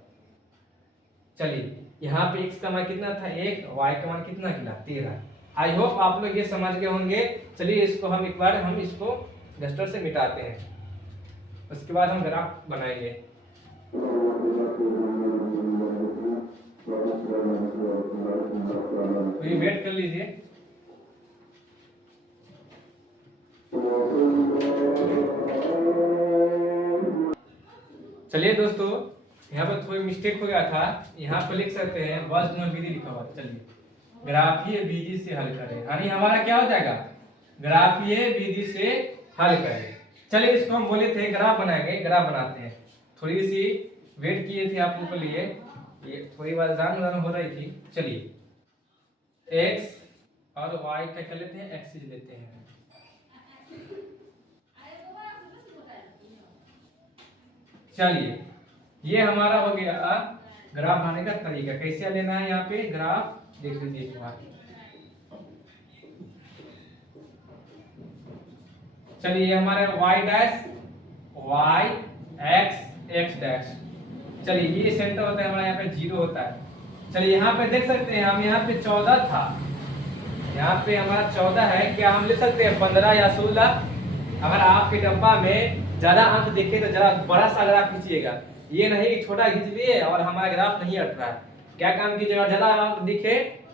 चलिए यहाँ पे x का मान कितना था 1, y का मान कितना निकला 13। आई होप आप लोग ये समझ गए होंगे। चलिए इसको हम एक बार हम इसको डस्टर से मिटाते हैं, उसके बाद हम ग्राफ बनाएंगे। वेट कर लीजिए। चलिए दोस्तों, यहाँ पर थोड़ी मिस्टेक हो गया था। यहाँ पर लिख सकते हैं वर्गमूल विधि लिखा हुआ है। चलिए, ग्राफीय विधि से हल करें, यानी हमारा क्या हो जाएगा, ग्राफीय विधि से हल करें। चलिए, इसको हम बोले थे ग्राफ बनाएंगे, ग्राफ बनाते हैं। थोड़ी सी वेट किए थे आप लोगों के लिए, ये थोड़ी बार जान हो रही थी। चलिए, एक्स और वाई का क्या लेते हैं, एक्सिस लेते हैं। चलिए, ये हमारा हो गया ग्राफ बनाने का तरीका। कैसे लेना है, यहाँ पे ग्राफ देख लीजिए एक बार। चलिए, ये हमारे y dash y x dash. चलिए, ये सेंटर होता है हमारा, यहाँ पे 0 होता है। चलिए, यहाँ पे देख सकते हैं हम, यहाँ पे 14 था, यहाँ पे हमारा 14 है। क्या हम ले सकते हैं 15 या 16? अगर आपके डब्बा में ज्यादा अंक दिखे तो जरा बड़ा सा ग्राफ खींचिएगा, ये नहीं कि छोटा खींच लिए और हमारा ग्राफ नहीं हट रहा है। क्या काम कीजिएगा, ज्यादा अंक दिखे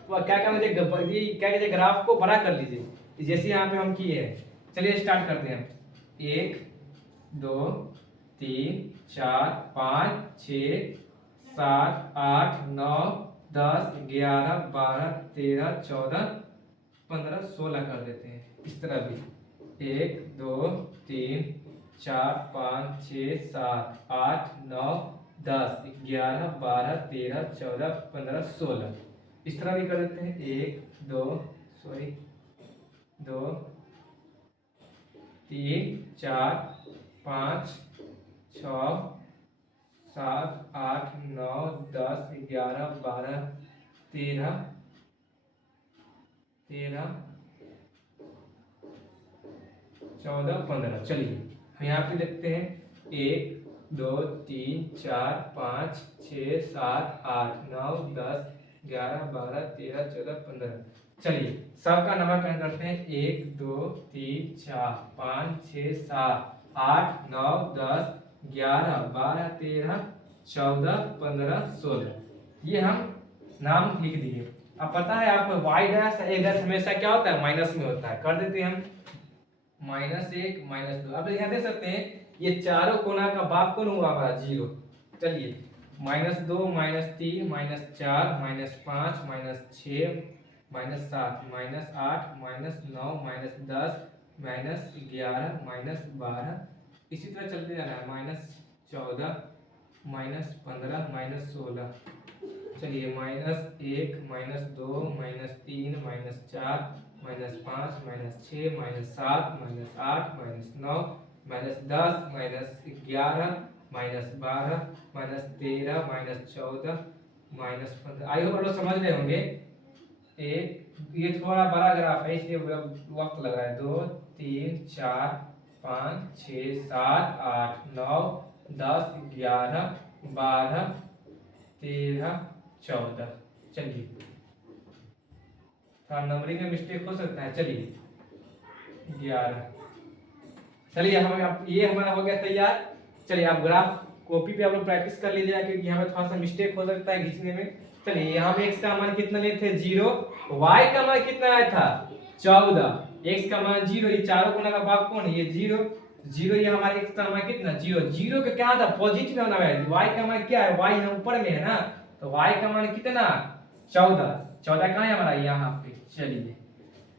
तो क्या काम कीजिए, क्या कीजिए, ग्राफ को बड़ा कर लीजिए, जैसे यहाँ पे हम किए हैं। चलिए स्टार्ट करते हैं। 1 2 3 4 5 6 7 8 9 10 11 12 13 14 15 16 कर देते हैं। इस तरह भी 1 2 3 4 5 6 7 8 9 10 11 12 13 14 15 16 इस तरह भी कर देते हैं। 1 2 2 3 4 5 6 7 8 9 10 11 12 13 14 15। चलिए, हम यहाँ पे देखते हैं 1 2 3 4 5 6 7 8 9 10 11 12 13 14 15। चलिए, सबका नामकरण करते हैं। 1 2 3 4 5 6 7 8 9 10 11 12 13 14 15 16 ये हम नाम लिख दिए। अब पता है आपको y डैश a डैश हमेशा क्या होता है, माइनस में होता है। कर देते हैं हम -1 -2। अब यहाँ देख सकते हैं ये चारों कोना का बाप कौन हुआ हमारा, 0। चलिए, -2 -3 -4 -5 -6 -7 -8 -9 -10 -11 -12 इसी तरह चलते जा रहा है। -14 -15 -16। चलिए, -1 -2 -3 -4 -5 -6 -7 -8 -9 -10 -11 -12 -13 -14 -15। आई होप आप लोग समझ रहे होंगे। ये थोड़ा बड़ा ग्राफ है इसलिए वक्त लग रहा है। 2 3 4 5 6 7 8 9 10 11 12 13 14। चलिए, थोड़ा नंबरिंग में मिस्टेक हो सकता है। चलिए, 11। चलिए, हम ये हमारा हो गया तैयार। चलिए, आप ग्राफ कॉपी पे आप लोग प्रैक्टिस कर लीजिएगा, क्योंकि यहाँ पे थोड़ा सा मिस्टेक हो सकता है खींचने में। चलिए, यहाँ पे x का मान कितना लिए थे, 0। y का मान कितना आया था, 14। x का मान 0। ये चारों कोना का भाग कौन है, ये 0 0। ये हमारे x का मान कितना, 0 0 का क्या था, पॉजिटिव होना है। y का मान क्या है, y यहाँ ऊपर में है ना, तो y का मान कितना, 14। 14 कहाँ है हमारा, यहाँ पे। चलिए,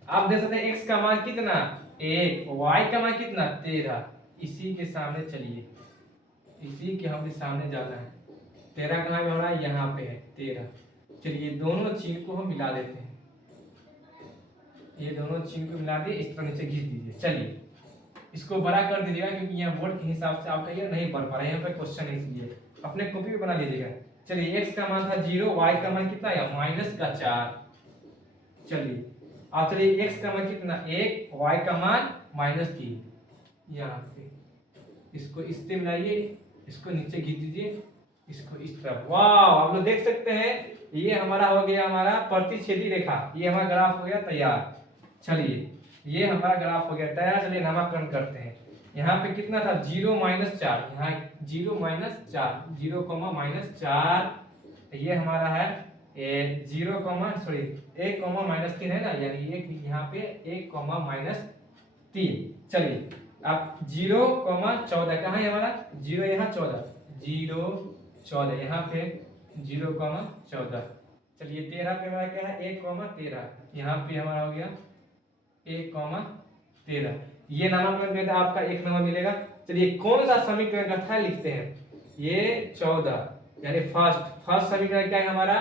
आप देख सकते हैं x का मान कितना, 1। y का मान कितना, 13। इसी के सामने चलिए, इसी के हमें सामने जाना है। 13 कहाँ पे हो रहा है, यहाँ पे है 13। चलिए, दोनों चिन्ह को हम मिला देते हैं। ये दोनों चिन्ह को मिला दिए, इस तरह नीचे खींच दीजिए। चलिए, इसको बड़ा कर दीजिएगा, क्योंकि यहाँ बोर्ड के हिसाब से आपका ये नहीं पढ़ पा रहा है, यहाँ पे क्वेश्चन है, इसलिए अपने कॉपी पे बना लीजिएगा। चलिए, x का मान था 0, y का मान कितना है, -4। चलिए, अब चलिए x का मान कितना, 1, y का मान -3। यहाँ पे इसको इससे मिलाइए, इसको नीचे खींच दीजिए, इसको इस तरफ। वाह, आप लोग देख सकते हैं ये हमारा हो गया, हमारा प्रतिच्छेदी रेखा। ये हमारा ग्राफ हो गया तैयार। चलिए, ये हमारा ग्राफ हो गया तैयार। चलिए, नामकरण करते हैं। यहाँ पे कितना था, 0 -4। यहाँ 0 -4, 0, -4। ये हमारा है 0, 1, -3 है ना, यानी एक यहाँ पे 1, 3। चलिए अब 0,14 कहाँ है हमारा 0 यहाँ 14 0 14 यहाँ पे 0,14। चलिए 13 पे हमारा क्या है 1,13 यहाँ पे हमारा हो गया 1,13। ये नामांकन में आपका 1 नंबर मिलेगा। चलिए कौन सा समीकरण का था लिखते हैं ये 14 यानी फर्स्ट समीकरण क्या है हमारा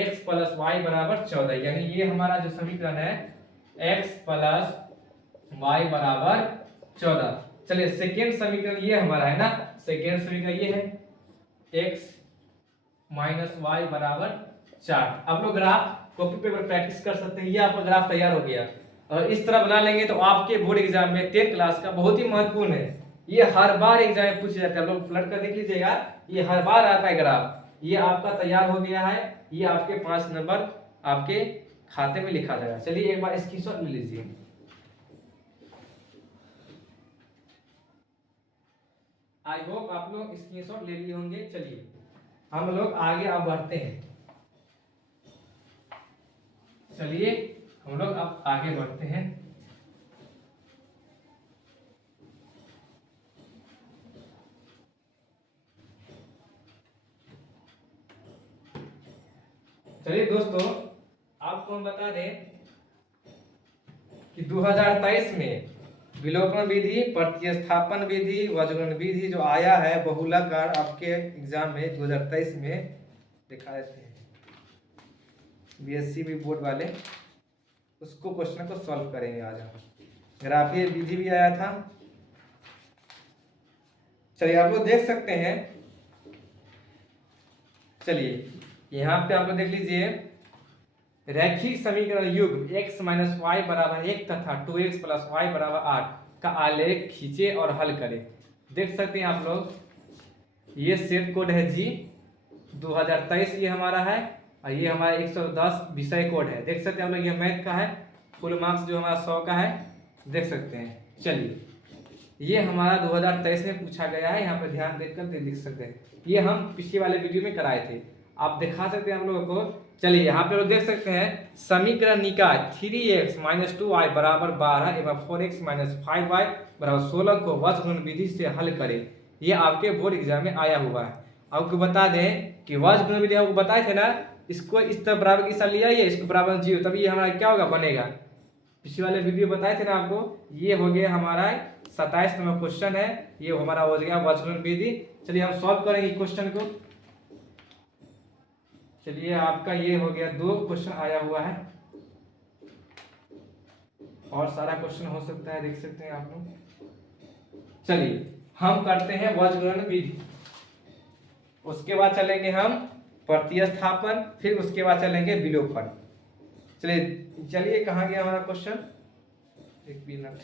x प्लस वाई बराबर 14 यानी ये हमारा जो समीकरण है x प्लस वाई बराबर 14। चलिए सेकेंड समीकरण ये हमारा है ना सेकेंड समीकरण ये है x माइनस वाई बराबर 4। आप लोग ग्राफ कॉपी पेपर प्रैक्टिस कर सकते हैं। ये आपका ग्राफ तैयार हो गया और इस तरह बना लेंगे तो आपके बोर्ड एग्जाम में 10th क्लास का बहुत ही महत्वपूर्ण है। ये हर बार एग्जाम में पूछा जाता है। आप लोग पलट कर देख लीजिएगा ये हर बार आता है ग्राफ। ये आपका तैयार हो गया है। ये आपके 5 नंबर आपके खाते में लिखा जाएगा। चलिए एक बार स्क्रीनशॉट ले लीजिए। आई होप आप लोग स्क्रीनशॉट ले लिए होंगे। चलिए हम लोग आगे अब बढ़ते हैं। चलिए हम लोग अब आगे बढ़ते हैं। चलिए दोस्तों आपको हम बता दें कि 2023 में विलोपन विधि प्रतिस्थापन विधि वज्रगुणन विधि जो आया है बहुलाकार आपके एग्जाम में 2023 में दिखाए थे बीएससी भी बोर्ड वाले उसको क्वेश्चन को सॉल्व करेंगे आज हम। ग्राफीय विधि भी आया था। चलिए आप लोग देख सकते हैं। चलिए यहाँ पे आप लोग देख लीजिए रैखिक समीकरण युग x माइनस वाई बराबर 1 तथा 2x प्लस वाई बराबर 8 का आलेख खींचे और हल करें। देख सकते हैं आप लोग ये सेट कोड है जी 2023 ये हमारा है और ये हमारा 110 विषय कोड है। देख सकते हैं आप लोग ये मैथ का है फुल मार्क्स जो हमारा 100 का है देख सकते हैं। चलिए ये हमारा 2023 में पूछा गया है। यहाँ पर ध्यान देकर लिख सकते हैं। ये हम पिछले वाले वीडियो में कराए थे आप दिखा सकते हैं हम लोगों को। चलिए यहाँ पे लोग देख सकते हैं समीकरण निकाय 3x माइनस 2y बराबर 12 एवं 4x माइनस 5y बराबर 16 को वज्रगुणन विधि से हल करें। ये आपके बोर्ड एग्जाम में आया हुआ है। आपको बता दें कि वज्रगुणन विधि आपको बताए थे ना इसको इस तरह बराबर की साल लिया ये इसको बराबर 0 तभी ये हमारा क्या होगा बनेगा। पिछले वाले वीडियो बताए थे ना आपको। ये हो गया हमारा 27 नंबर क्वेश्चन है। ये हमारा हो गया वज्रगुणन विधि। चलिए हम सॉल्व करेंगे क्वेश्चन को। चलिए आपका ये हो गया 2 क्वेश्चन आया हुआ है और सारा क्वेश्चन हो सकता है देख सकते हैं आप लोग। चलिए हम करते हैं वज्रगुणन विधि उसके बाद चलेंगे हम प्रतिस्थापन फिर उसके बाद चलेंगे विलोपन। चलिए कहाँ गया हमारा क्वेश्चन एक मिनट।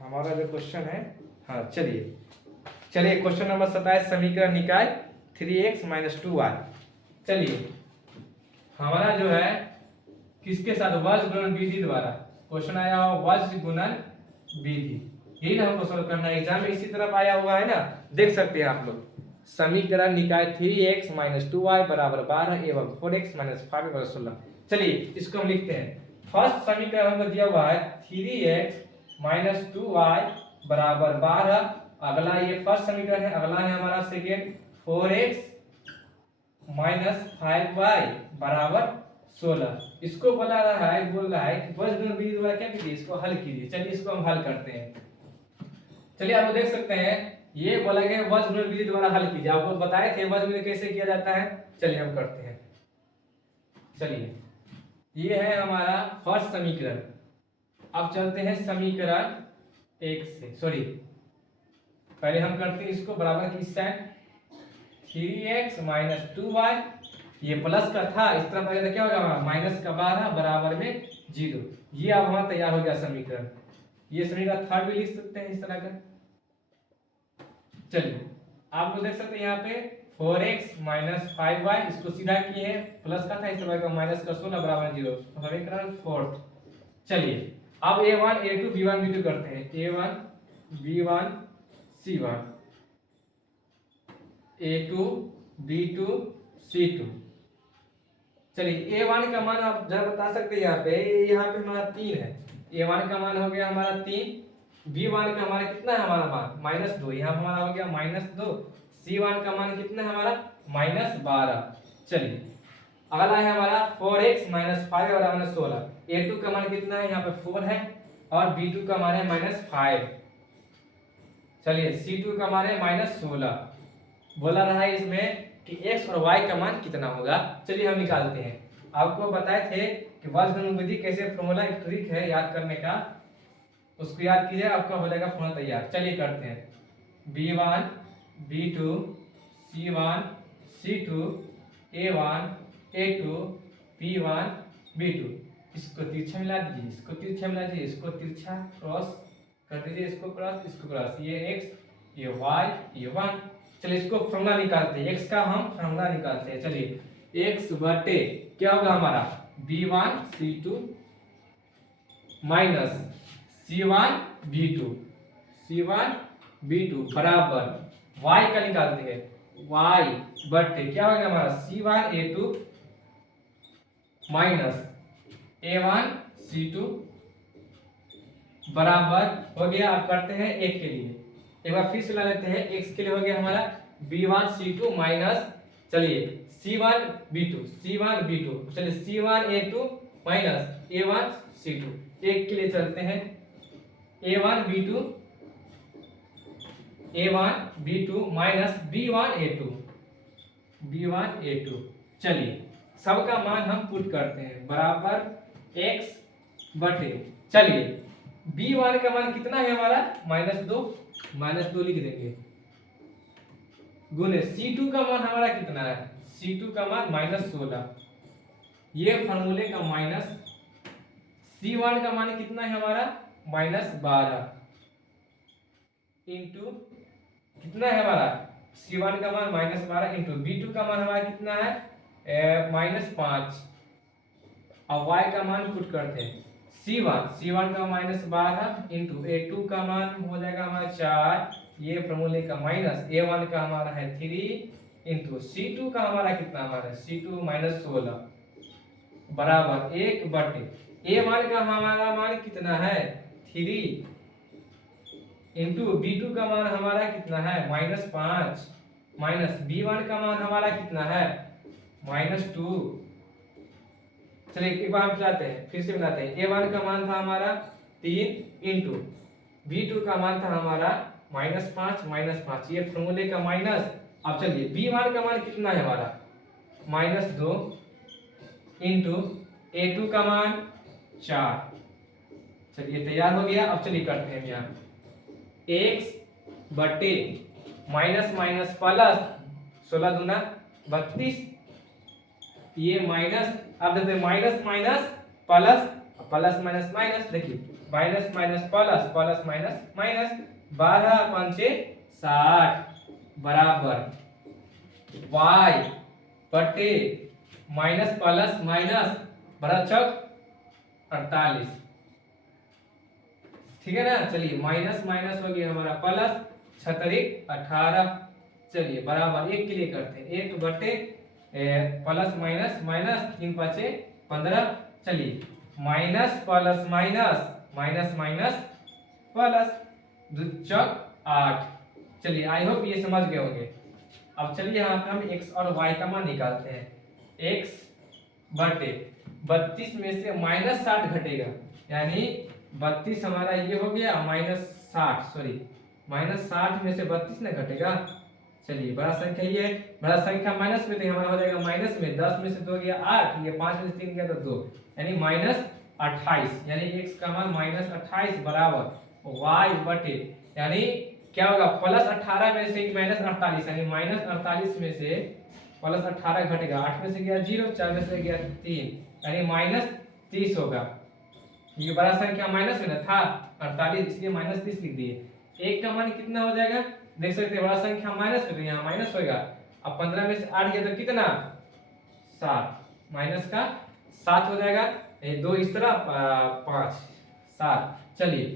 हमारा जो क्वेश्चन है हाँ चलिए क्वेश्चन नंबर 27 समीकरण निकाय 3x माइनस 2y। चलिए हमारा जो है किसके साथ वज्रगुणन विधि द्वारा क्वेश्चन आया हुआ वज्रगुणन विधि यही ना हमको सॉल्व करना है। एग्जाम में इसी तरफ आया हुआ है ना देख सकते हैं आप लोग समीकरण निकाय 3x माइनस 2y बराबर 12 एवं 4x माइनस 5 बराबर 16। चलिए इसको हम लिखते हैं। फर्स्ट समीकरण हमको दिया हुआ है 3x माइनस 2y बराबर 12। अगला ये फर्स्ट समीकरण है। अगला है हमारा सेकेंड 4x माइनस 5y बराबर 16। इसको बोल रहा है कि वज्रगुणन विधि द्वारा क्या कीजिए इसको हल कीजिए। चलिए इसको हम हल करते हैं। चलिए आप देख सकते हैं ये बोला गया वज्रगुणन विधि द्वारा हल कीजिए। आपको बताए थे वज्रगुणन कैसे किया जाता है। चलिए हम करते हैं। चलिए ये है हमारा फर्स्ट समीकरण। अब चलते हैं समीकरण 1 से पहले हम करते हैं इसको बराबर की साइन 3x माइनस 2y ये प्लस का था इस तरफ आएगा तो क्या होगा माइनस का 12 बराबर में 0। ये अब हमारा तैयार हो गया समीकरण। ये समीकरण थर्ड भी लिख सकते हैं इस तरह का। चलिए आप लोग देख सकते हैं यहाँ पे 4x माइनस 5y इसको सीधा किए हैं प्लस का था इस तरह का माइनस का 16 बराबर 0 समीकरण फोर्थ। चलिए अब a1 a2 b1 b2 करते हैं। a1 b1 c1 a2 b2 c2। चलिए a1 का मान आप जरा बता सकते हैं यहाँ पे हमारा 3 है। a1 का मान हो गया हमारा 3, b1 का हमारा कितना है हमारा मान -2, यहाँ हमारा हो गया -2, c1 का मान कितना है हमारा -12। चलिए अगला है हमारा 4x - 5 और -16। a2 का मान कितना है, यहाँ पे 4 है और b2 का मान है -5। चलिए c2 का मान है -16। बोला रहा है इसमें कि x और y का मान कितना होगा। चलिए हम निकालते हैं। आपको बताए थे कि बीजगणित विधि कैसे, फॉर्मूला एक ट्रिक है याद करने का, उसको याद कीजिए, आपका हो जाएगा फॉर्मूला तैयार। चलिए करते हैं। b1 b2 c1 c2 a1 a2 b1 b2। इसको तिरछा मिला दीजिए, इसको तिरछा मिला दीजिए, इसको तिरछा क्रॉस कर दीजिए, इसको क्रॉस, इसको क्रॉस, ये x ये y ये 1। चलिए इसको फॉर्मूला निकालते हैं, x का हम फॉर्मूला निकालते हैं। चलिए x बटे क्या होगा हमारा b1 c2 minus c1 b2 बराबर y का निकालते हैं, y बटे क्या होगा हमारा c1 a2 minus a1 c2 बराबर हो गया। अब करते हैं एक के लिए, एक बार फिर से ला लेते हैं। x के लिए हो गया हमारा b1 c2 माइनस, चलिए c1 b2 चलिए c1 a2 minus a1 c2। एक के लिए चलते हैं, a1 b2 minus b1 a2। चलिए सबका मान हम पुट करते हैं बराबर x बटे, चलिए b1 का मान कितना है हमारा -2 लिख देंगे, गुने c2 का मान हमारा कितना है, c2 का मान -16, ये फार्मूले का माइनस, c1 का मान कितना है हमारा -12 इंटू कितना है हमारा c1 का मान -12 इंटू b2 का मान हमारा कितना है -5। अब y का मान पुट करते हैं, c1 का -12 इंटू a2 का मान हो जाएगा हमारा 4, ये फॉर्मूले का माइनस, a1 का हमारा है 3 इंटू c2 का हमारा कितना हमारा c2 -16 बराबर 1 बटे a1 का हमारा मान कितना है 3 इंटू b2 का मान हमारा कितना है -5 माइनस b1 का मान हमारा कितना है -2। चलिए एक बार हम मिलाते हैं, फिर से मिलाते हैं। a1 का मान था हमारा 3 इंटू b2 का मान था हमारा -5 ये फॉर्मूले का माइनस। अब चलिए b1 का मान कितना है हमारा -2 इंटू a2 का मान 4। चलिए तैयार हो गया। अब चलिए करते हैं यहाँ x बटे माइनस प्लस 16 दूना 32, ये माइनस, अब देखते हैं माइनस प्लस माइनस, देखिए माइनस प्लस माइनस 12 पंचे 60 बराबर y बटे माइनस प्लस माइनस बड़ा चौक 48, ठीक है ना। चलिए माइनस हो गया हमारा प्लस 6 18। चलिए बराबर एक के लिए करते हैं, 1 बटे प्लस माइनस 3 5 15। चलिए माइनस प्लस माइनस प्लस 2 चौक 8। चलिए आई होप ये समझ गए होंगे। अब चलिए यहाँ पे हम x और y का मान निकालते हैं। x बटे 32 में से -60 घटेगा, यानी 32 हमारा ये हो गया -60, सॉरी -60 में से 32 ना घटेगा। चलिए बड़ा संख्या ये है, बड़ा संख्या माइनस में, तो हमारा हो जाएगा माइनस में 10 में से 2 गया 8, ये 5 में से 3 गया तो 2, यानी -28, यानी x का मान -28 बराबर y बटे, यानी क्या होगा +18 में से -48, यानी -48 में से +18 घटेगा, 8 में से गया 0, 4 में से गया 3, यानी -30 होगा। ये बड़ा संख्या माइनस में ना था 48, इसलिए -30 लिख दिए। एक का मान कितना हो जाएगा देख सकते हैं, बड़ा संख्या माइनस में तो यहाँ माइनस होगा। अब 15 में से 8 गया तो कितना 7, माइनस का 7 हो जाएगा, ये 2 इस तरह 5 7। चलिए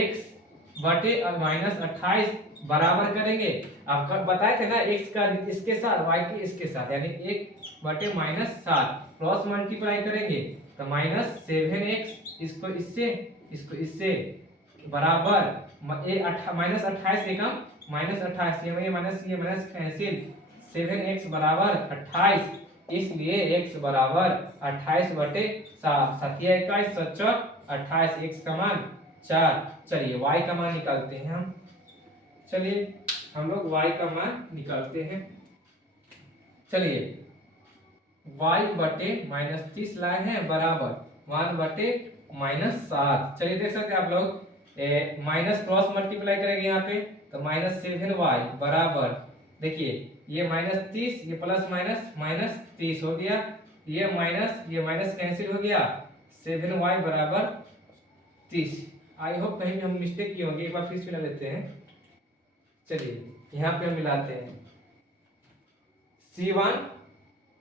x बटे -28 बराबर करेंगे, आपका बताए थे ना x का इसके साथ y के इसके साथ, यानी 1 बटे -7 क्रॉस मल्टीप्लाई करेंगे तो -7x इसको इससे बराबर ये -28 एकम -28 ये माइनस कैंसिल 7x बराबर 28 इसलिए x बराबर 28/7 7 21 7 28 x का मान 4। चलिए y का मान निकालते हैं हम। चलिए हम लोग y का मान निकालते हैं। चलिए y/-30 लाए हैं बराबर 1/-7। चलिए देख सकते हैं आप लोग माइनस क्रॉस मल्टीप्लाई करेंगे यहाँ पे तो -7y बराबर देखिए ये -30 ये प्लस माइनस -30 हो गया, ये माइनस कैंसिल हो गया 7y बराबर 30। आई होप कहीं भी हम मिस्टेक किए होंगे, एक बार फिर से मिला लेते हैं। चलिए यहाँ पे हम मिलाते हैं C1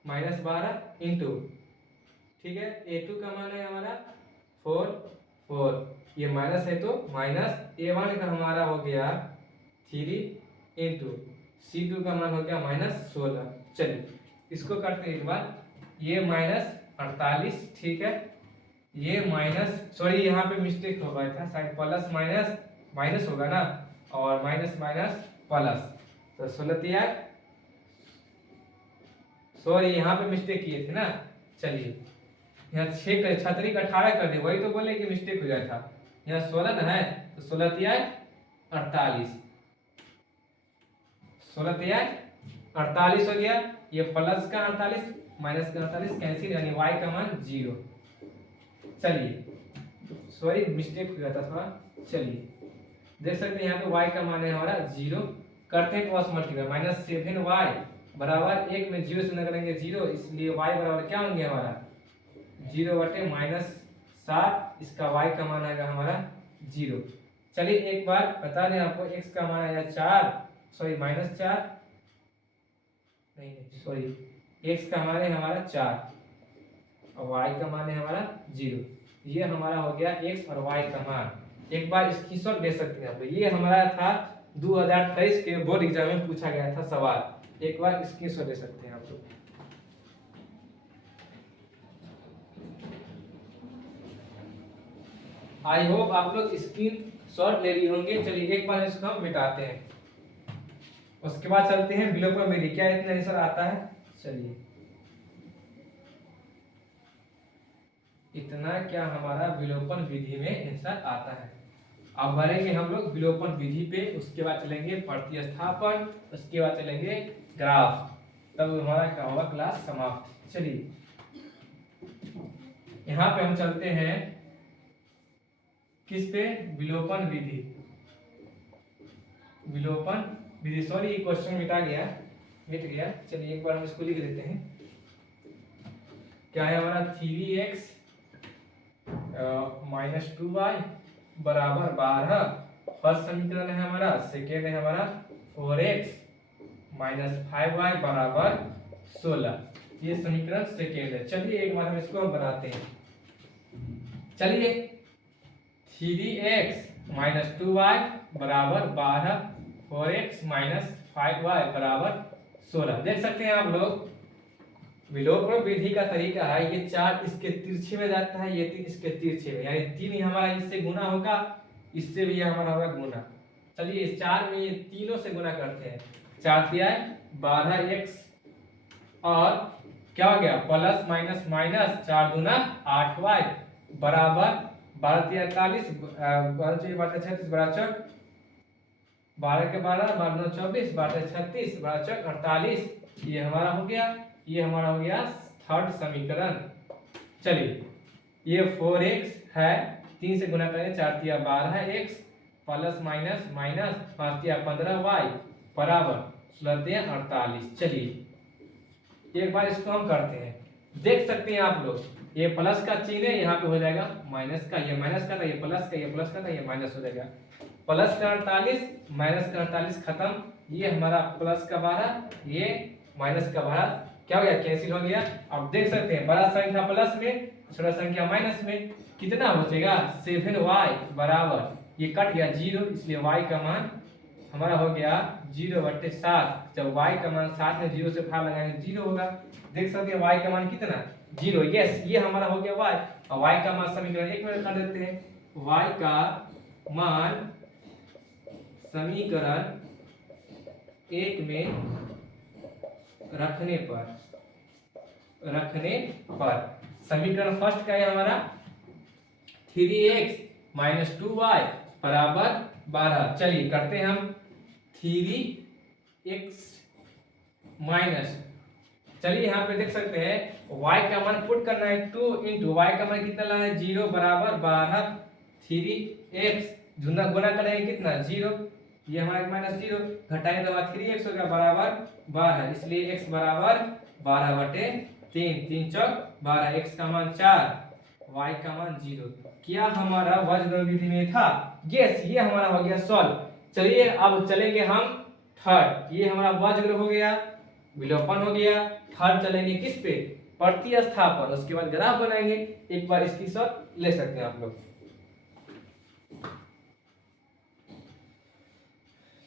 -12 इंटू, ठीक है, A2 का मान है हमारा 4 ये माइनस है तो माइनस A1 का हमारा हो गया 3 इंटू C2 का मान हो गया -16। चलिए इसको करते हैं एक बार, ये -48, ठीक है, ये सॉरी यहाँ पे मिस्टेक हो गया था शायद, प्लस माइनस होगा ना, और माइनस प्लस तो 16 सॉरी यहाँ पे मिस्टेक किए थे ना। चलिए यहाँ 6 कर 6 का 18 कर दिए, वही तो बोले कि मिस्टेक हो गया था। यहाँ 16 ना है तो 16 48 48 हो गया, ये प्लस का 48 माइनस का 48 कैंसिल, यानी y का मान 0। चलिए सॉरी मिस्टेक हो गया था थोड़ा। चलिए देख सकते हैं यहाँ पे y का मान है हमारा 0। करते हैं क्रॉस मल्टीप्लाई -7y बराबर 1 में 0 से न करेंगे 0, इसलिए y बराबर क्या होंगे हमारा 0/-7, इसका y का मान आएगा हमारा 0। चलिए एक बार बता दें आपको, x का मान आया 4 सॉरी -4 नहीं सॉरी x का मान है हमारा 4 और y का मान है हमारा 0। ये हमारा हो गया x और y का मान। एक बार स्क्रीनशॉट ले सकते हैं आप। ये हमारा था 2023 के बोर्ड एग्जाम में पूछा गया था सवाल, एक बार स्क्रीनशॉट ले सकते हैं आप लोग। आई होप आप लोग स्क्रीनशॉट ले लिए होंगे। चलिए एक बार इसको हम मिटाते हैं, उसके बाद चलते हैं विलोपन विधि। क्या इतना आंसर आता है? चलिए इतना क्या हमारा विलोपन विधि में आंसर आता है। अब बढ़ेंगे हम लोग विलोपन विधि पे, उसके बाद चलेंगे प्रतिस्थापन, उसके बाद चलेंगे ग्राफ, तब हमारा क्या होगा क्लास समाप्त। चलिए यहाँ पे हम चलते हैं किस पे, विलोपन विधि। विलोपन विधि सॉरी क्वेश्चन मिट गया। चलिए एक बार हम इसको लिख देते हैं। क्या है हमारा 3x -2y बराबर 12, फर्स्ट समीकरण है हमारा। सेकेंड है हमारा 4x -5y बराबर 16, ये समीकरण सेकेंड है। चलिए एक बार हम इसको बनाते हैं। चलिए 3x -2y बराबर 12, 4x -5y बराबर 16। देख सकते हैं आप लोग विलोपन विधि का तरीका है, ये 4 इसके तिरछे में जाता है, ये 3 इसके तिरछे में, यानी 3 हमारा इससे गुना होगा, इससे भी हमारा होगा गुना। चलिए इस 4 में ये तीनों से गुना करते हैं। 4 तिया 12x और क्या हो गया प्लस माइनस 4 दूना 8y बराबर 12 तिया 41, 12 36 बड़ा चौक 12 के 12 12 24 12 36 बड़ा चौक 48। ये हमारा हो गया, ये हमारा हो गया थर्ड समीकरण। चलिए ये 4x है, 3 से गुना करें 4 तिया 12x प्लस माइनस 5 तिया 15y बराबर 16 तिया 48। चलिए एक बार इसको हम करते हैं। देख सकते हैं आप लोग ये प्लस का चिन्ह है, यहाँ पे हो जाएगा माइनस का, ये माइनस का था, ये प्लस का, ये प्लस का था, ये माइनस हो जाएगा। प्लस का 48 माइनस का 48 खत्म, ये हमारा प्लस का 12, ये माइनस का 12 क्या हो गया कैंसिल हो गया। अब देख सकते हैं बड़ा संख्या प्लस में, छोटा संख्या माइनस में, कितना बचेगा 7y बराबर, ये कट गया 0, इसलिए y का मान हमारा हो गया 0/7। जब y का मान 7 में 0 से भाग लगाएंगे 0 होगा। देख सकते हैं y का मान कितना 0। यस, ये हमारा हो गया y, और y का मान समीकरण 1 में कर देते हैं। y का मान समीकरण 1 में रखने पर समीकरण फर्स्ट का है हमारा 3x माइनस 2y बराबर 12। चलिए करते हैं हम 3x माइनस, चलिए यहाँ पे देख सकते हैं y का मान पुट करना है 2 इंटू y का मान कितना लाना है 0 बराबर 12। 3x गुना करेंगे कितना 0, ये हमारा माइनस 0 घटाएंगे तो हमारा 3x हो गया बराबर 12, इसलिए x बराबर 12/3, 3 चौक 12, x का मान 4, y का मान 0। क्या हमारा वज्र विधि में था? यस, ये हमारा हो गया सॉल्व। चलिए अब चलेंगे हम थर्ड, ये हमारा वज्र हो गया, विलोपन हो गया। थर्ड चलेंगे किस पे? प्रतिस्थापन। उसके बाद ग्राफ बनाएंगे, एक बार इसकी शॉट ले सकते हैं आप लोग।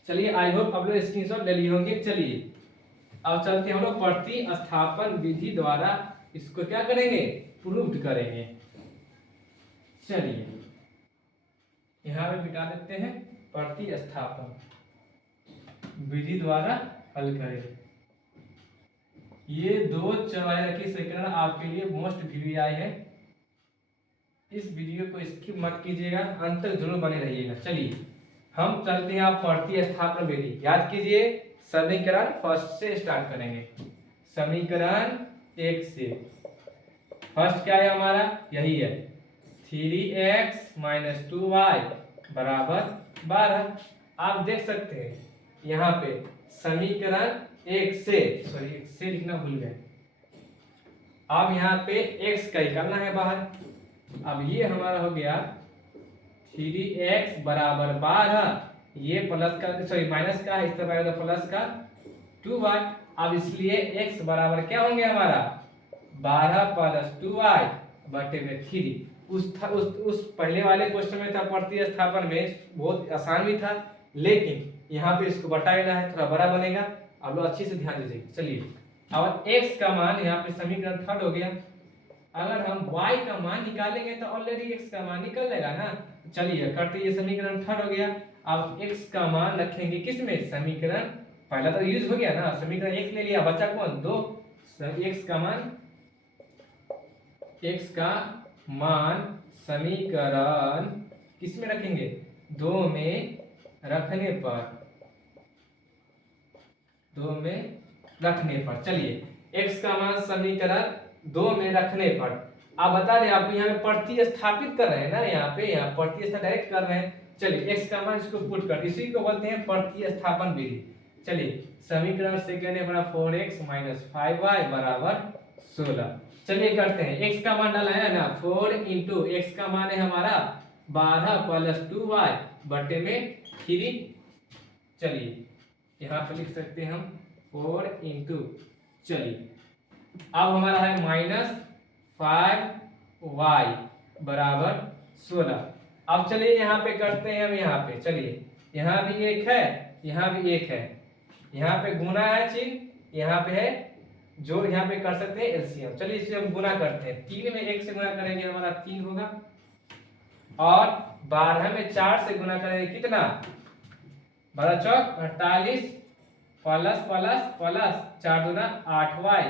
चलिए आई होप आप लोग स्क्रीनशॉट ले लिए होंगे। चलिए अब चलते हैं हम लोग प्रतिस्थापन विधि द्वारा इसको क्या करेंगे, प्रूव करेंगे। चलिए यहाँ पे बिठा देते हैं, प्रतिस्थापन विधि द्वारा हल करें। ये 2 चौराहे की समीकरण आपके लिए मोस्ट वीवीआई है, इस वीडियो को स्किप मत कीजिएगा, अंत तक जरूर बने रहिएगा। चलिए हम चलते हैं आप प्रतिस्थापन विधि, याद कीजिए समीकरण फर्स्ट से स्टार्ट करेंगे। समीकरण 1 से फर्स्ट क्या है हमारा, यही है 3x माइनस 2y बराबर 12। आप देख सकते हैं यहाँ पे समीकरण 1 से, सॉरी 1 से लिखना भूल गए, अब यहाँ पे x का निकालना है बाहर। अब ये हमारा हो गया 3x बराबर 12, ये प्लस का सॉरी माइनस का, इस तरह का प्लस का 2y। अब इसलिए x बराबर क्या होंगे हमारा 12 प्लस 2y बटे में 3। उस पहले वाले क्वेश्चन में था प्रतिस्थापन में, बहुत आसान भी था, लेकिन यहाँ पे इसको बटा लेना है, थोड़ा बड़ा बनेगा। आप लोग अच्छी से ध्यान दीजिए। चलिए अब x का मान यहाँ पे समीकरण थर्ड हो गया। अगर हम y का मान निकालेंगे तो ऑलरेडी x का मान निकल जाएगा ना। चलिए करते, ये समीकरण थर्ड हो गया। अब x का मान रखेंगे किस में, समीकरण पहला तो यूज हो गया ना, समीकरण 1 ले लिया, बचा कौन 2। x का मान समीकरण किस में रखेंगे, 2 में रखने पर, चलिए x का मान समीकरण 2 में रखने पर। आप बता दें आपको यहाँ पे प्रतिस्थापित कर रहे हैं ना, यहाँ प्रतिस्थापित डायरेक्ट कर रहे हैं। चलिए x का मान इसको पुट कर, इसी को बोलते हैं प्रतिस्थापन विधि। चलिए समीकरण सेकंड है हमारा 4x माइनस 5y बराबर 16। चलिए करते हैं, x का मान डाला है ना 4 इंटू एक्स का मान है हमारा 12 प्लस 2y बटे में 3। चलिए यहाँ पे लिख सकते हैं हम 4 इंटू, चलिए अब हमारा है माइनस 5y बराबर 16। अब चलिए यहाँ पे करते हैं हम, यहाँ पे चलिए यहाँ भी 1 है, यहाँ भी 1 है, यहाँ पे गुना है चिन्ह, यहाँ पे है जो, यहाँ पे कर सकते हैं एलसीएम। चलिए इसे हम गुना करते हैं, 3 में 1 से गुना करेंगे हमारा 3 होगा, और 12 में 4 से गुना करेंगे कितना 12 चौक 48 प्लस प्लस प्लस 4 दूना 8y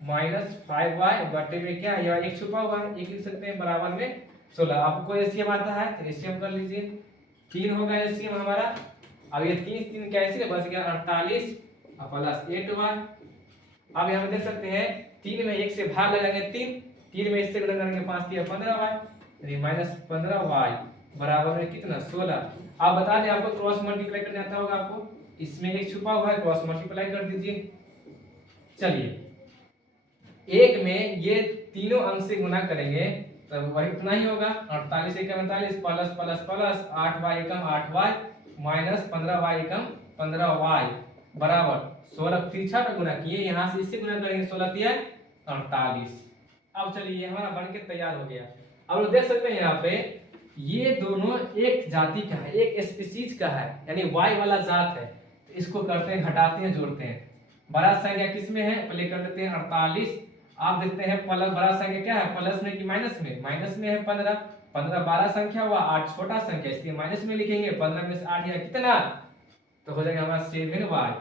माइनस 5y बटे में क्या है, एक छुपा हुआ है, एक लिख सकते हैं बराबर में 16। आपको एलसीएम आता है तो एलसीएम कर लीजिए, 3 होगा एलसीएम हमारा। अब ये 3 कैसे बच गया 48 प्लस 8y। अब यहाँ पे देख सकते हैं 3 में 1 से भाग लगाएंगे 3 में 1 से गुणा करेंगे 5 3 15y, माइनस 15y बराबर में कितना 16। आप बता दें आपको क्रॉस मल्टीप्लाई करने आता होगा आपको, इसमें 1 छुपा हुआ है, क्रॉस मल्टीप्लाई कर दीजिए। चलिए 1 में ये तीनों अंक से गुना करेंगे तब वही इतना ही होगा, 48 एकम 48 प्लस प्लस प्लस 8y एकम 8y माइनस 15y एकम 15y बराबर 16 तिरछा पे गुना किए, यहाँ से इससे गुना करेंगे 16 तिया 48। अब चलिए ये हमारा बनके तैयार हो गया। अब लोग देख सकते हैं यहाँ पे ये दोनों एक जाति का है, एक स्पीसीज का है, यानी y वाला जात है। तो इसको करते हैं, घटाते हैं, जोड़ते हैं। बड़ा संख्या किस में है, पहले कर देते हैं 48 आप देखते हैं प्लस बड़ा संख्या क्या है, प्लस में कि माइनस में, माइनस में है 15, 15 बड़ा संख्या हुआ, 8 छोटा संख्या, इसलिए माइनस में लिखेंगे। 15 में से 8 या कितना, तो हो जाएगा हमारा 7y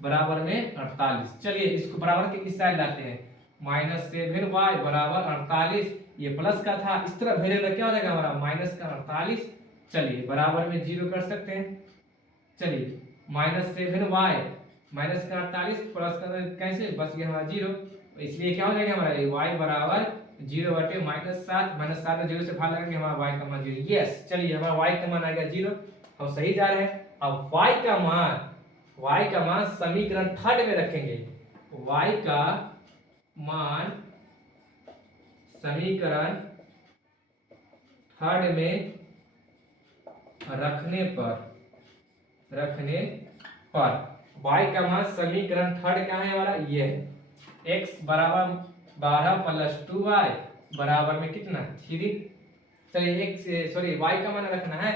बराबर में 48। चलिए इसको बराबर के इस साइड लाते हैं, -7y बराबर 48, ये प्लस का था, इस तरफ भेजेंगे क्या हो जाएगा हमारा माइनस का 48। चलिए बराबर में 0 कर सकते हैं। चलिए -7y माइनस का 48 प्लस का कैसे बच गया हमारा 0, इसलिए क्या हो जाएगा हमारा y बराबर 0 बटे -7, -7 में 0 से भाग लगाएंगे हमारा y का मान 0। यस, चलिए हमारा y का मान आ गया 0, हम सही जा रहे हैं। अब y का मान समीकरण थर्ड में रखेंगे, y का मान समीकरण थर्ड में रखने पर y का मान समीकरण थर्ड क्या है हमारा, ये है x बराबर 12 प्लस 2y बराबर में कितना 3। चलिए y का मान रखना है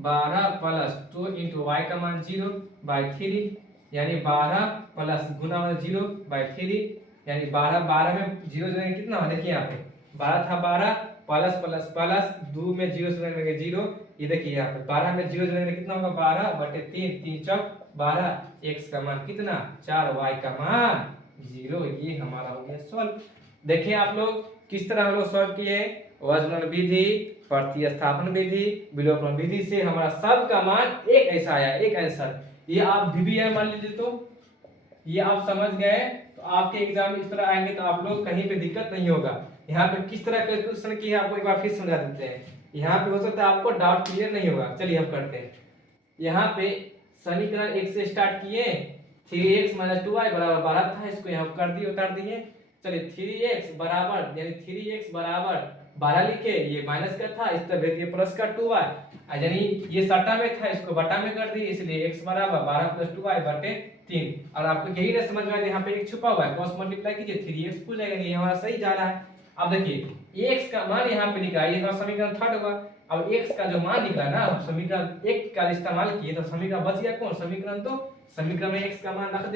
12 प्लस 2 इंटू वाई का मान 0/3, यानी 12 प्लस गुना 0/3, यानी 12 में 0 जोड़ेंगे कितना हो, देखिए यहाँ पे 12 था, 12 प्लस प्लस प्लस 2 में 0 जोड़ेंगे 0, ये देखिए यहाँ पे 12 में 0 जोड़ेंगे कितना होगा 12/3, 3 चौक 12, x का मान कितना 4, y का मान 0। ये हमारा हो गया सॉल्व। देखिए आप लोग किस तरह हम लोग सॉल्व किए, वजन विधि, प्रतिस्थापन विधि, विलोपन विधि से हमारा सब का मान एक ऐसा आया, एक आंसर। ये आप VBI मान लीजिए, तो ये आप समझ गए, तो आपके एग्जाम में इस तरह आएंगे तो आप लोग कहीं पे दिक्कत नहीं होगा। यहाँ पे किस तरह का क्वेश्चन किया आपको एक बार फिर समझा देते हैं, यहाँ पे हो सकता है आपको डाउट क्लियर नहीं होगा। चलिए हम करते हैं, यहाँ पे समीकरण 1 से स्टार्ट किए, 3x - 2y बराबर 12 था, इसको यहाँ कर दिए, उतार दिए। चलिए 3x बराबर, यानी 3x बराबर 12 लिखे, ये माइनस का था, इस तरह ये प्लस का 2y, यानी ये सटा में था, इसको बटा में कर दिए, इसलिए x बराबर 12 प्लस 2y बटे 3। और आपको यही ना समझ में आया, यहाँ पे एक छुपा हुआ है, क्रॉस मल्टीप्लाई कीजिए 3x हो जाएगा, ये हमारा सही जा रहा है। अब देखिए x का मान यहाँ पे निकाला, ये हमारा समीकरण थर्ड हुआ। अब x का जो मान निकला ना, समीकरण 1 का इस्तेमाल किए तो समीकरण बच गया कौन, समीकरण 2। समीकरण में x का मान रख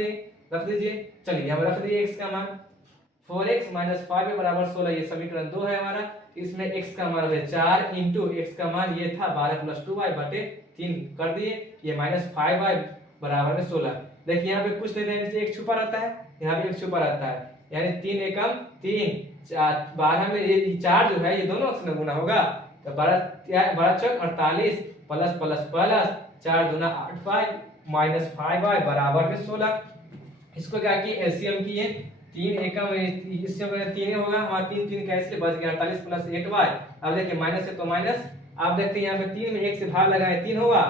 दीजिए। चलिए यहाँ रख दिए x का मान 4x - 5y बराबर 16, ये समीकरण 2 है हमारा। इसमें x का मान है 4 इंटू x का मान ये था 12 प्लस 2y बटे 3 कर दिए, ये -5y बराबर में 16। देखिए यहाँ पे कुछ नहीं रहने से एक छुपा रहता है, यहाँ पे एक छुपा रहता है, यानी 3 एकम 3, 12 में ये 4 जो है ये दोनों अक्ष में गुना होगा, तो 12 चौक 48 प्लस प्लस प्लस 4 दूना 8y -5y बराबर में 16। इसको क्या किए एलसीएम किए, 3 एकम इससे 3 होगा हमारा, 3 3 कैसे बच गया 48 प्लस 8y। अब देखिए माइनस है तो माइनस, आप देखते हैं यहाँ पे 3 में 1 से भाग लगाए 3 होगा,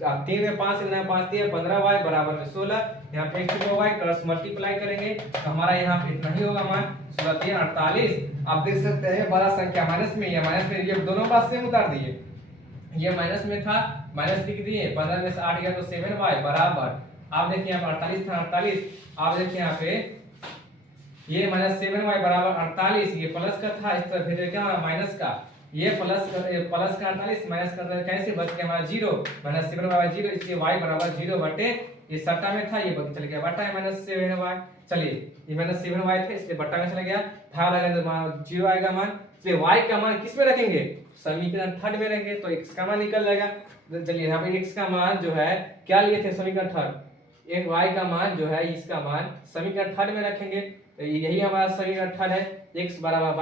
अब 3 में 5 से 5 3 15y बराबर में 16, यहाँ पे x को y क्रॉस मल्टीप्लाई करेंगे तो हमारा यहाँ पे इतना ही होगा मान 16 3 48। आप देख सकते हैं बड़ा संख्या माइनस में, ये माइनस में, ये दोनों बात सेम उतार दिए, ये माइनस में था माइनस लिख दिए, 15 में से 8 गया तो 7y बराबर, आप देखिए यहाँ पर 48 था 48, आप देखिए यहाँ पे ये -7y बराबर 48, ये प्लस का था, इस तरह फिर क्या हमारा माइनस का, ये प्लस का 48 माइनस का कैसे बच गया हमारा 0, -7y 0, इसलिए y बराबर 0 बटे, ये सट्टा में था ये चल गया बटा है -7y। चलिए ये -7y था इसलिए बटा में चला गया, भाग लगा तो 0 आएगा मान। तो y का मान किस में रखेंगे, समीकरण थर्ड में रखेंगे, तो x का मान निकल जाएगा। चलिए यहाँ पे x का मान जो है क्या लिए थे समीकरण थर्ड, एक y का मान जो है इसका मान समीकरण थर्ड में रखेंगे, तो यही हमारा समीकरण थर्ड है, x बराबर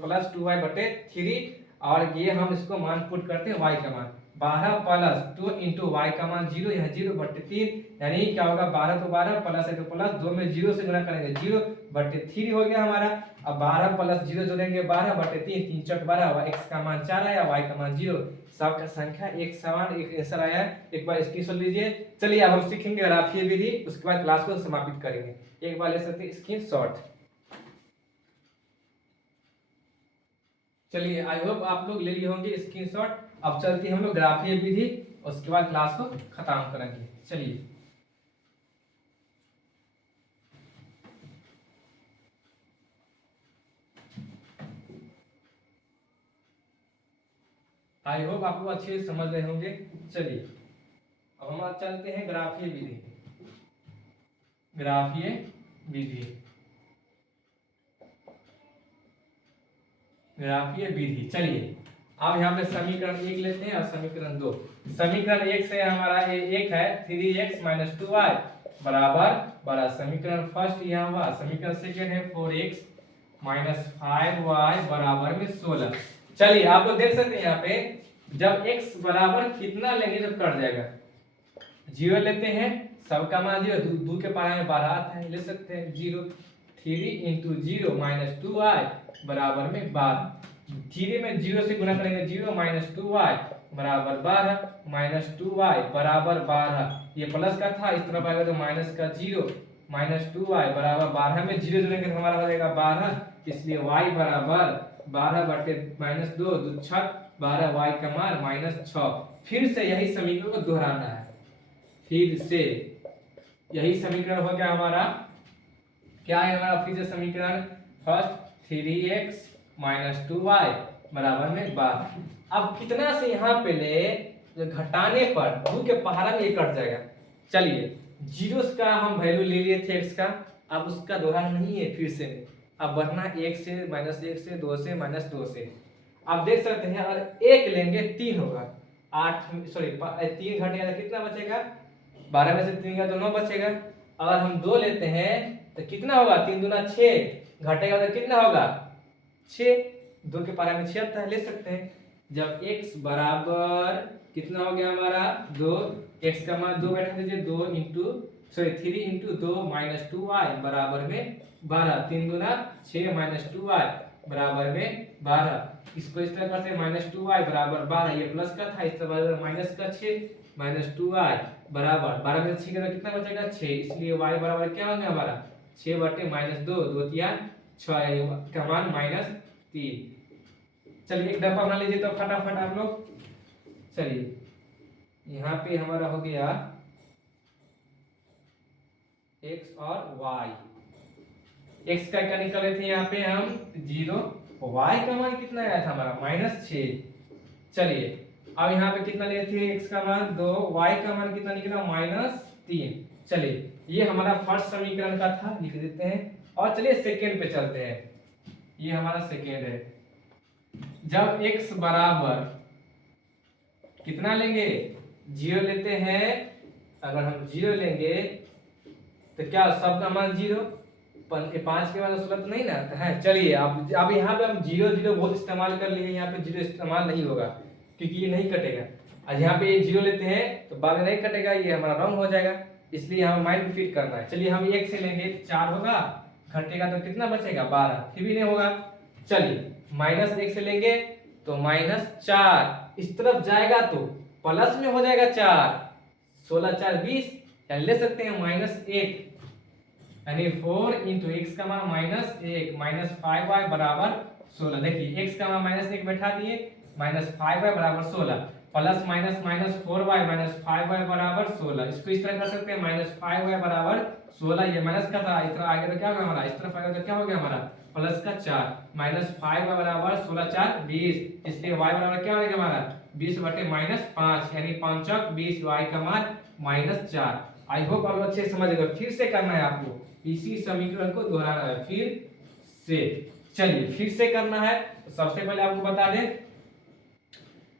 प्लस 2y बटे 3, और ये हम इसको मान पुट करते हैं y का मान 12 प्लस 2 इंटू वाई का मान 0, यहाँ 0 बटे 3, यानी क्या होगा 12 तो 12 प्लस है तो प्लस, 2 में 0 से गुना करेंगे 0 बटे 3 हो गया हमारा। अब 12 प्लस 0 जोड़ेंगे 12 बटे 3, 3 चौक 12, x का मान 4 आया, y का मान 0, सबका संख्या एक समान, एक आंसर आया है। एक बार स्क्रीनशॉट लीजिए। चलिए अब हम सीखेंगे ग्राफीय विधि, उसके बाद क्लास को समापित करेंगे। एक बार ले सकते हैं स्क्रीनशॉट। चलिए आई होप आप लोग ले लिए होंगे स्क्रीनशॉट। अब चलते हैं हम लोग ग्राफीय विधि, उसके बाद क्लास को खत्म करेंगे। चलिए आई होप आप लोग अच्छे से समझ रहे होंगे। चलिए अब हम चलते हैं ग्राफीय विधि। ग्राफीय विधि ग्राफीय विधि। चलिए अब यहाँ पे समीकरण 1 लेते हैं और समीकरण 2। समीकरण 1 से हमारा ये 1 है 3x माइनस 2y बराबर 12। समीकरण फर्स्ट यह हुआ। समीकरण सेकेंड है 4x माइनस 5y बराबर में 16। चलिए आप लोग देख सकते हैं यहाँ पे जब x बराबर कितना लेंगे तो कट जाएगा। 0 लेते हैं, सबका मान 0, 2 के पारा में 12 आता है, ले सकते हैं 0। 3 इंटू 0 माइनस 2y बराबर में 12। 3 में 0 से गुना करेंगे 0 माइनस 2y बराबर 12 माइनस 2y बराबर 12। ये प्लस का था, इस तरफ आएगा तो माइनस का 0 माइनस 2y बराबर 12 में 0 जोड़ेंगे तो हमारा हो जाएगा 12, इसलिए y बराबर 12 बटे माइनस 2 2 6 12 y का मान माइनस 6। फिर से यही समीकरण को दोहराना है। फिर से यही समीकरण हो गया हमारा। क्या है हमारा फिर से समीकरण फर्स्ट 3x माइनस 2y बराबर में 12। अब कितना से यहाँ पे ले जो घटाने पर 2 के पहाड़ा में ये कट जाएगा। चलिए जीरो का हम वैल्यू ले लिए थे x का, अब उसका दोहराना नहीं है फिर से, अब बढ़ना 1 से माइनस 1 से 2 से माइनस 2 से। आप देख सकते हैं अगर 1 लेंगे 3 होगा, 3 घटेगा तो कितना बचेगा, 12 में से 3 गया तो 9 बचेगा। अगर हम 2 लेते हैं तो कितना होगा, 3 दूना 6 घटेगा तो कितना होगा 6, 2 के पारा में 6 आता है, ले सकते हैं। जब x बराबर कितना हो गया हमारा 2, x का मान 2 बैठा दीजिए, 3 इंटू 2 माइनस 2y बराबर में 12। 3 दूना 6 माइनस 2y बराबर में 12। इसको इस तरह से माइनस 2y बराबर 12, ये प्लस का था, इस तरह माइनस का 6 माइनस 2y बराबर 12 में 6 का कितना बचेगा 6, इसलिए y बराबर क्या होगा हमारा 6 बटे माइनस 2 2 तिया 6 का मान माइनस 3। चलिए एक डब्बा बना लीजिए तो फटाफट आप लोग। चलिए यहाँ पे हमारा हो गया x और y। x का क्या निकाले थे यहाँ पे हम 0, y का मान कितना आया था हमारा माइनस 6। चलिए अब यहाँ पे कितना लिए थे x का मान 2, y का मान कितना निकला माइनस 3। चलिए ये हमारा फर्स्ट समीकरण का था, लिख देते हैं। और चलिए सेकेंड पे चलते हैं, ये हमारा सेकेंड है। जब x बराबर कितना लेंगे 0 लेते हैं, अगर हम 0 लेंगे तो क्या सबका मान 0, 5 के बाद 16 तो नहीं ना है। चलिए अब यहाँ पे हम 0 0 बहुत इस्तेमाल कर लिए, यहाँ पे 0 इस्तेमाल नहीं होगा क्योंकि ये नहीं कटेगा। आज यहाँ पे ये 0 लेते हैं तो बाद में नहीं कटेगा, ये हमारा रॉन्ग हो जाएगा, इसलिए हमें माइंड फिट करना है। चलिए हम 1 से लेंगे 4 होगा, घटेगा तो कितना बचेगा 12, फिर भी नहीं होगा। चलिए माइनस 1 से लेंगे तो माइनस 4, इस तरफ जाएगा तो प्लस में हो जाएगा 4, 16 4 20, या ले सकते हैं माइनस 1, यानी 4 इंटू एक्स का मान माइनस 1 माइनस 5y बराबर 16। देखिए x का मान माइनस 1 बैठा दिए, माइनस 5y बराबर 16, plus minus minus 4y minus 5y बराबर 16। इसको इस तरह कर सकते हैं माइनस 5y बराबर 16, ये माइनस का था, इधर आगे तो क्या होगा हमारा, इस तरफ आएगा तो क्या हो गया हमारा प्लस का 4, माइनस 5y बराबर 16 4 20, इसलिए y बराबर क्या हो गया हमारा 20 बटे माइनस 5, यानी 5 चौक 20, y का मान माइनस 4। आई होप आप लोग अच्छे से समझ गए। फिर से करना है आपको, इसी समीकरण को दोहराना है फिर से। चलिए फिर से करना है, तो सबसे पहले आपको बता दें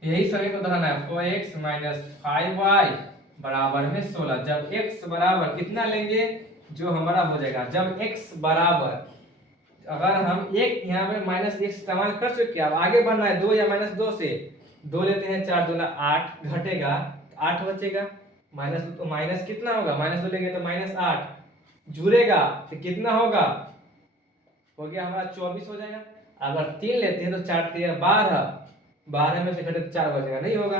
यही समीकरण दोहराना है 4x माइनस 5y बराबर में 16। जब x बराबर कितना लेंगे जो हमारा हो जाएगा, जब x बराबर अगर हम एक यहाँ पे माइनस 1 इस्तेमाल कर चुके, अब आगे बढ़ना है 2 या माइनस 2 से, 2 लेते हैं 4 दूना 8, घटेगा 8 बचेगा, माइनस तो माइनस कितना होगा, माइनस 2 लेंगे तो माइनस 8, जुड़ेगा तो कितना होगा, हो गया हमारा 24 हो जाएगा। अगर 3 लेते हैं तो 4 3 12, 12 में से घटे तो 4 बचेगा, नहीं होगा।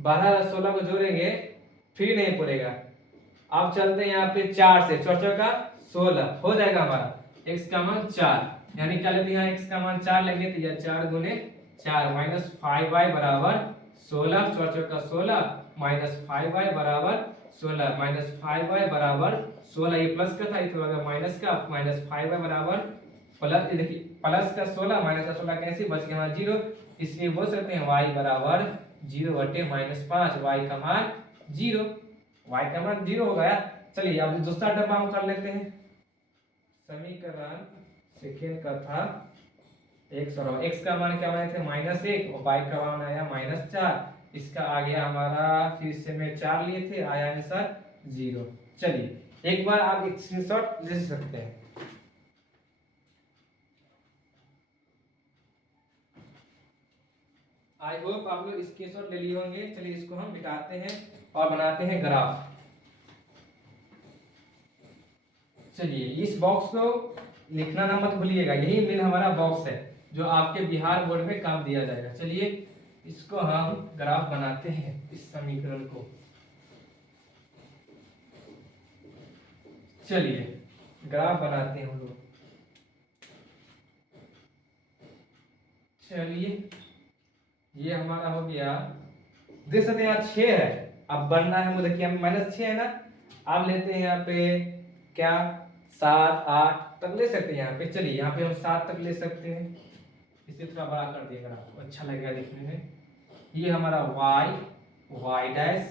12 और 16 को जोड़ेंगे फिर नहीं पड़ेगा। अब चलते हैं यहाँ पे 4 से, 4 4 का 16 हो जाएगा हमारा x का मान 4, यानी क्या लेते हैं x का मान 4 लेंगे तो यह 4 गुने 4 माइनस 5y बराबर 16, 4 4 का 16 माइनस 5y बराबर 16, माइनस 5y बराबर 16, ये प्लस का था इधर होगा माइनस का, माइनस 5y बराबर प्लस, देखिए प्लस का 16 माइनस का 16 कैसे बच गया हमारा 0, इसलिए बोल सकते हैं y बराबर 0 बटे माइनस 5, y का मान 0, y का मान 0 हो गया। चलिए अब दूसरा डब्बा हम कर लेते हैं। समीकरण सेकेंड का था x और x का मान क्या बनाए थे -1 और y का मान आया -4। इसका आ गया हमारा, फिर से में 4 लिए थे, आया आंसर 0। चलिए एक बार आप एक स्क्रीनशॉट ले सकते हैं। आई होप आप लोग स्क्रीनशॉट ले लिए होंगे। चलिए इसको हम मिटाते हैं और बनाते हैं ग्राफ। चलिए इस बॉक्स को लिखना ना मत भूलिएगा, यही मेन हमारा बॉक्स है जो आपके बिहार बोर्ड में काम दिया जाएगा। चलिए इसको हम ग्राफ बनाते हैं, इस समीकरण को। चलिए ग्राफ बनाते हैं हम लोग। चलिए ये हमारा हो गया, देख सकते हैं यहाँ 6 है। अब बनना है मुझे, देखिए -6 है ना। आप लेते हैं यहाँ पे क्या 7 8 तक ले सकते हैं यहाँ पे। चलिए यहाँ पे हम 7 तक ले सकते हैं। इसे थोड़ा बड़ा कर दिएगा, आपको अच्छा लगेगा दिखने में। ये हमारा y डैश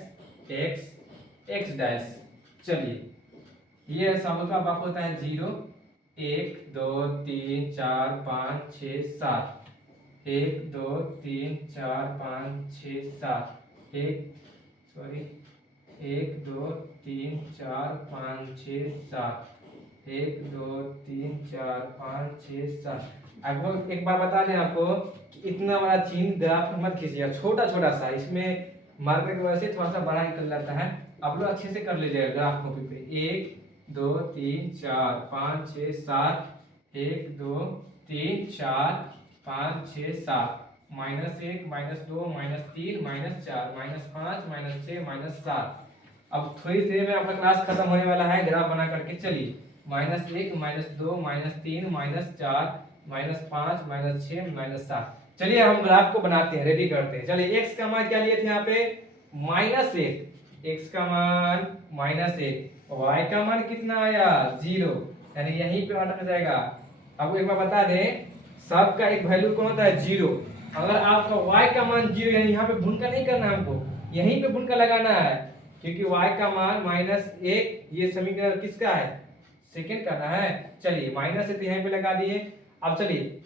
x डैश। चलिए ये सब का बाप होता है 0 1 2 3 4 5 6 7। 1 2 3 4 5 6 7 1 2 3 4 5 6 7 1 2 3 4 5 6 7। आपको एक बार बता दें आपको कि इतना बड़ा चिन्ह ग्राफ में मत खींचिएगा, छोटा छोटा सा। इसमें मार्कर की वजह से थोड़ा सा बड़ा निकल जाता है। आप लोग अच्छे से कर लीजिएगा ग्राफ कॉपी पे। 1 2 3 4 5 6 7 1 2 3 4 5 6 7 -1 -2 -3 -4 -5 -6 -7। अब थोड़ी देर में अपना क्लास खत्म होने वाला है, ग्राफ बना करके। चलिए -1 -2 -3 -4 -5 -6 -7। चलिए हम ग्राफ को बनाते हैं, रेडी करते हैं। चलिए x का मान क्या लिए थे यहाँ पे -1, x का मान -1, y का मान कितना आया 0, यानी यहीं पे अटक जाएगा। आपको एक बार बता दें सबका एक वैल्यू कौन होता है 0। अगर आपका y का मान 0 यानी यहाँ पे भूनका नहीं करना है, हमको यहीं पे भूनका लगाना है, क्योंकि y का मान -1। ये समीकरण किसका है सेकंड का ना है। चलिए माइनस है तो यहीं पे लगा दिए। अब चलिए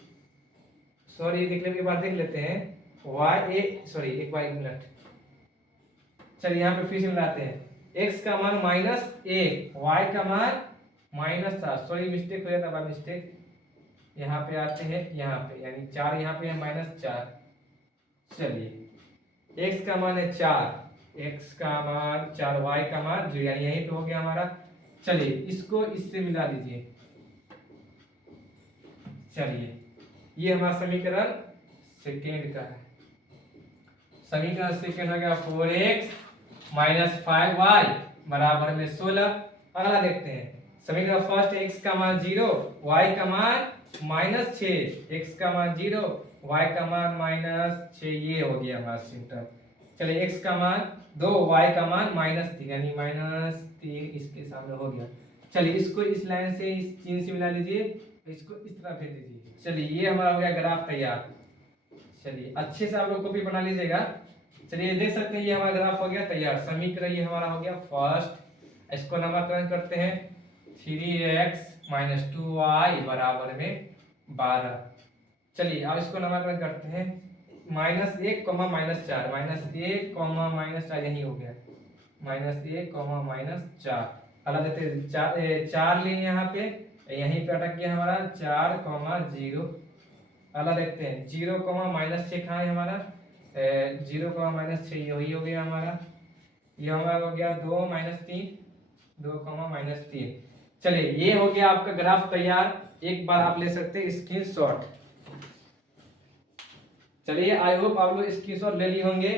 सॉरी देख ले, एक बार देख लेते हैं एक बार 1 मिनट। चलिए यहाँ पे फिर से मिलाते हैं। x का मान -1, y का मान -7। सॉरी मिस्टेक हो जाता है, मिस्टेक। यहाँ पे आते हैं, यहाँ पे यानी 4 यहाँ पे है -4। चलिए x का मान है 4, x का मान 4, y का मान 0, यानी यहीं पे हो गया हमारा। चलिए इसको इससे मिला दीजिए। चलिए ये हमारा समीकरण सेकेंड का है। समीकरण सेकेंड हो गया 4x - 5y बराबर में 16। अगला देखते हैं समीकरण फर्स्ट, x का मान 0, y का मान -6, x का मान 0, y का मान -6। ये हो गया हमारा सिम्टम। चलिए x का मान 2, y का मान -3, यानी -3 इसके सामने हो गया। चलिए इसको इस लाइन से इस चिन्ह से मिला लीजिए, इसको इस तरह भेज दीजिए। चलिए ये हमारा हो गया ग्राफ तैयार। चलिए अच्छे से आप लोग कॉपी बना लीजिएगा। चलिए देख सकते हैं ये हमारा ग्राफ हो गया तैयार। समीकरण ये हमारा हो गया फर्स्ट। इसको नामकरण करते हैं 3x - 2y बराबर में 12। चलिए अब इसको नामकरण करते हैं -1, -4 -1, यही हो गया -1, -4। अगला देते हैं 4 लिए यहाँ पे, यहीं पे अटक गया हमारा 4, 0। अगला देखते हैं 0, -6 कहाँ है हमारा 0, -6 यही हो गया हमारा। ये हमारा हो गया 2, -3, 2, -3। चलिए ये हो गया आपका ग्राफ तैयार। एक बार आप ले सकते हैं स्क्रीनशॉट। चलिए आई होप आप लोग स्क्रीनशॉट ले लिए होंगे।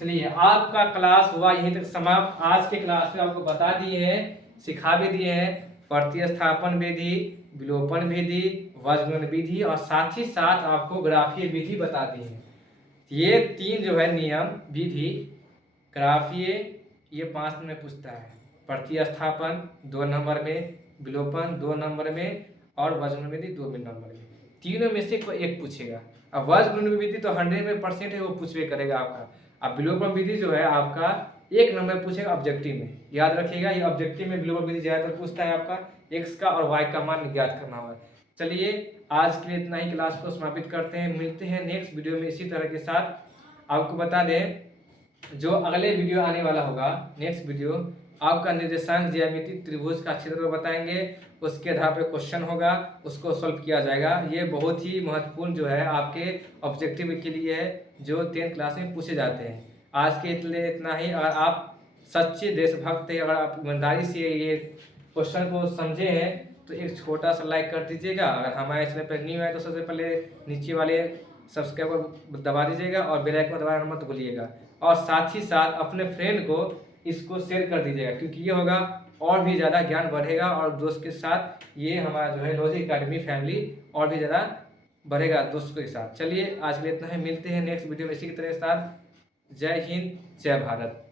चलिए आपका क्लास हुआ यहीं तक समाप्त। आज के क्लास में आपको बता दिए हैं, सिखा भी दिए हैं प्रतिस्थापन विधि, विलोपन विधि, वज्रगुणन विधि और साथ ही साथ आपको ग्राफीय विधि बता दी है। ये 3 जो है नियम विधि ग्राफीय, ये 5 नंबर में पूछता है। प्रतिस्थापन 2 नंबर में, विलोपन 2 नंबर में और वज्रगुणन विधि 2 नंबर में। तीनों में से कोई एक पूछेगा। अब वज्रगुणन विधि तो 100% है, वो पूछवे करेगा आपका। अब विलोपन विधि जो है आपका 1 नंबर पूछेगा ऑब्जेक्टिव में। याद रखिएगा ये ऑब्जेक्टिव में विलोपन विधि ज्यादातर पूछता है आपका। x का और y का मान ज्ञात करना होगा। चलिए आज के लिए इतना ही, क्लास को समापित करते हैं। मिलते हैं नेक्स्ट वीडियो में इसी तरह के साथ। आपको बता दें जो अगले वीडियो आने वाला होगा, नेक्स्ट वीडियो आपका निर्देशांक ज्यामिति त्रिभुज का क्षेत्र बताएंगे, उसके आधार पर क्वेश्चन होगा, उसको सॉल्व किया जाएगा। ये बहुत ही महत्वपूर्ण जो है आपके ऑब्जेक्टिव के लिए है, जो 10th क्लास में पूछे जाते हैं। आज के लिए इतना ही। अगर आप सच्चे देशभक्त हैं, अगर आप ईमानदारी से ये क्वेश्चन को समझे हैं तो एक छोटा सा लाइक कर दीजिएगा। अगर हमारे चैनल पर न्यू है तो सबसे पहले नीचे वाले सब्सक्राइब को दबा दीजिएगा और बेल आइकन दबाना मत भूलिएगा। और साथ ही साथ अपने फ्रेंड को इसको शेयर कर दीजिएगा, क्योंकि ये होगा और भी ज़्यादा ज्ञान बढ़ेगा और दोस्त के साथ ये हमारा जो है लॉजिक अकेडमी फैमिली और भी ज़्यादा बढ़ेगा दोस्तों के साथ। चलिए आज के लिए इतना ही, मिलते हैं नेक्स्ट वीडियो में इसी की तरह के साथ। जय हिंद, जय भारत।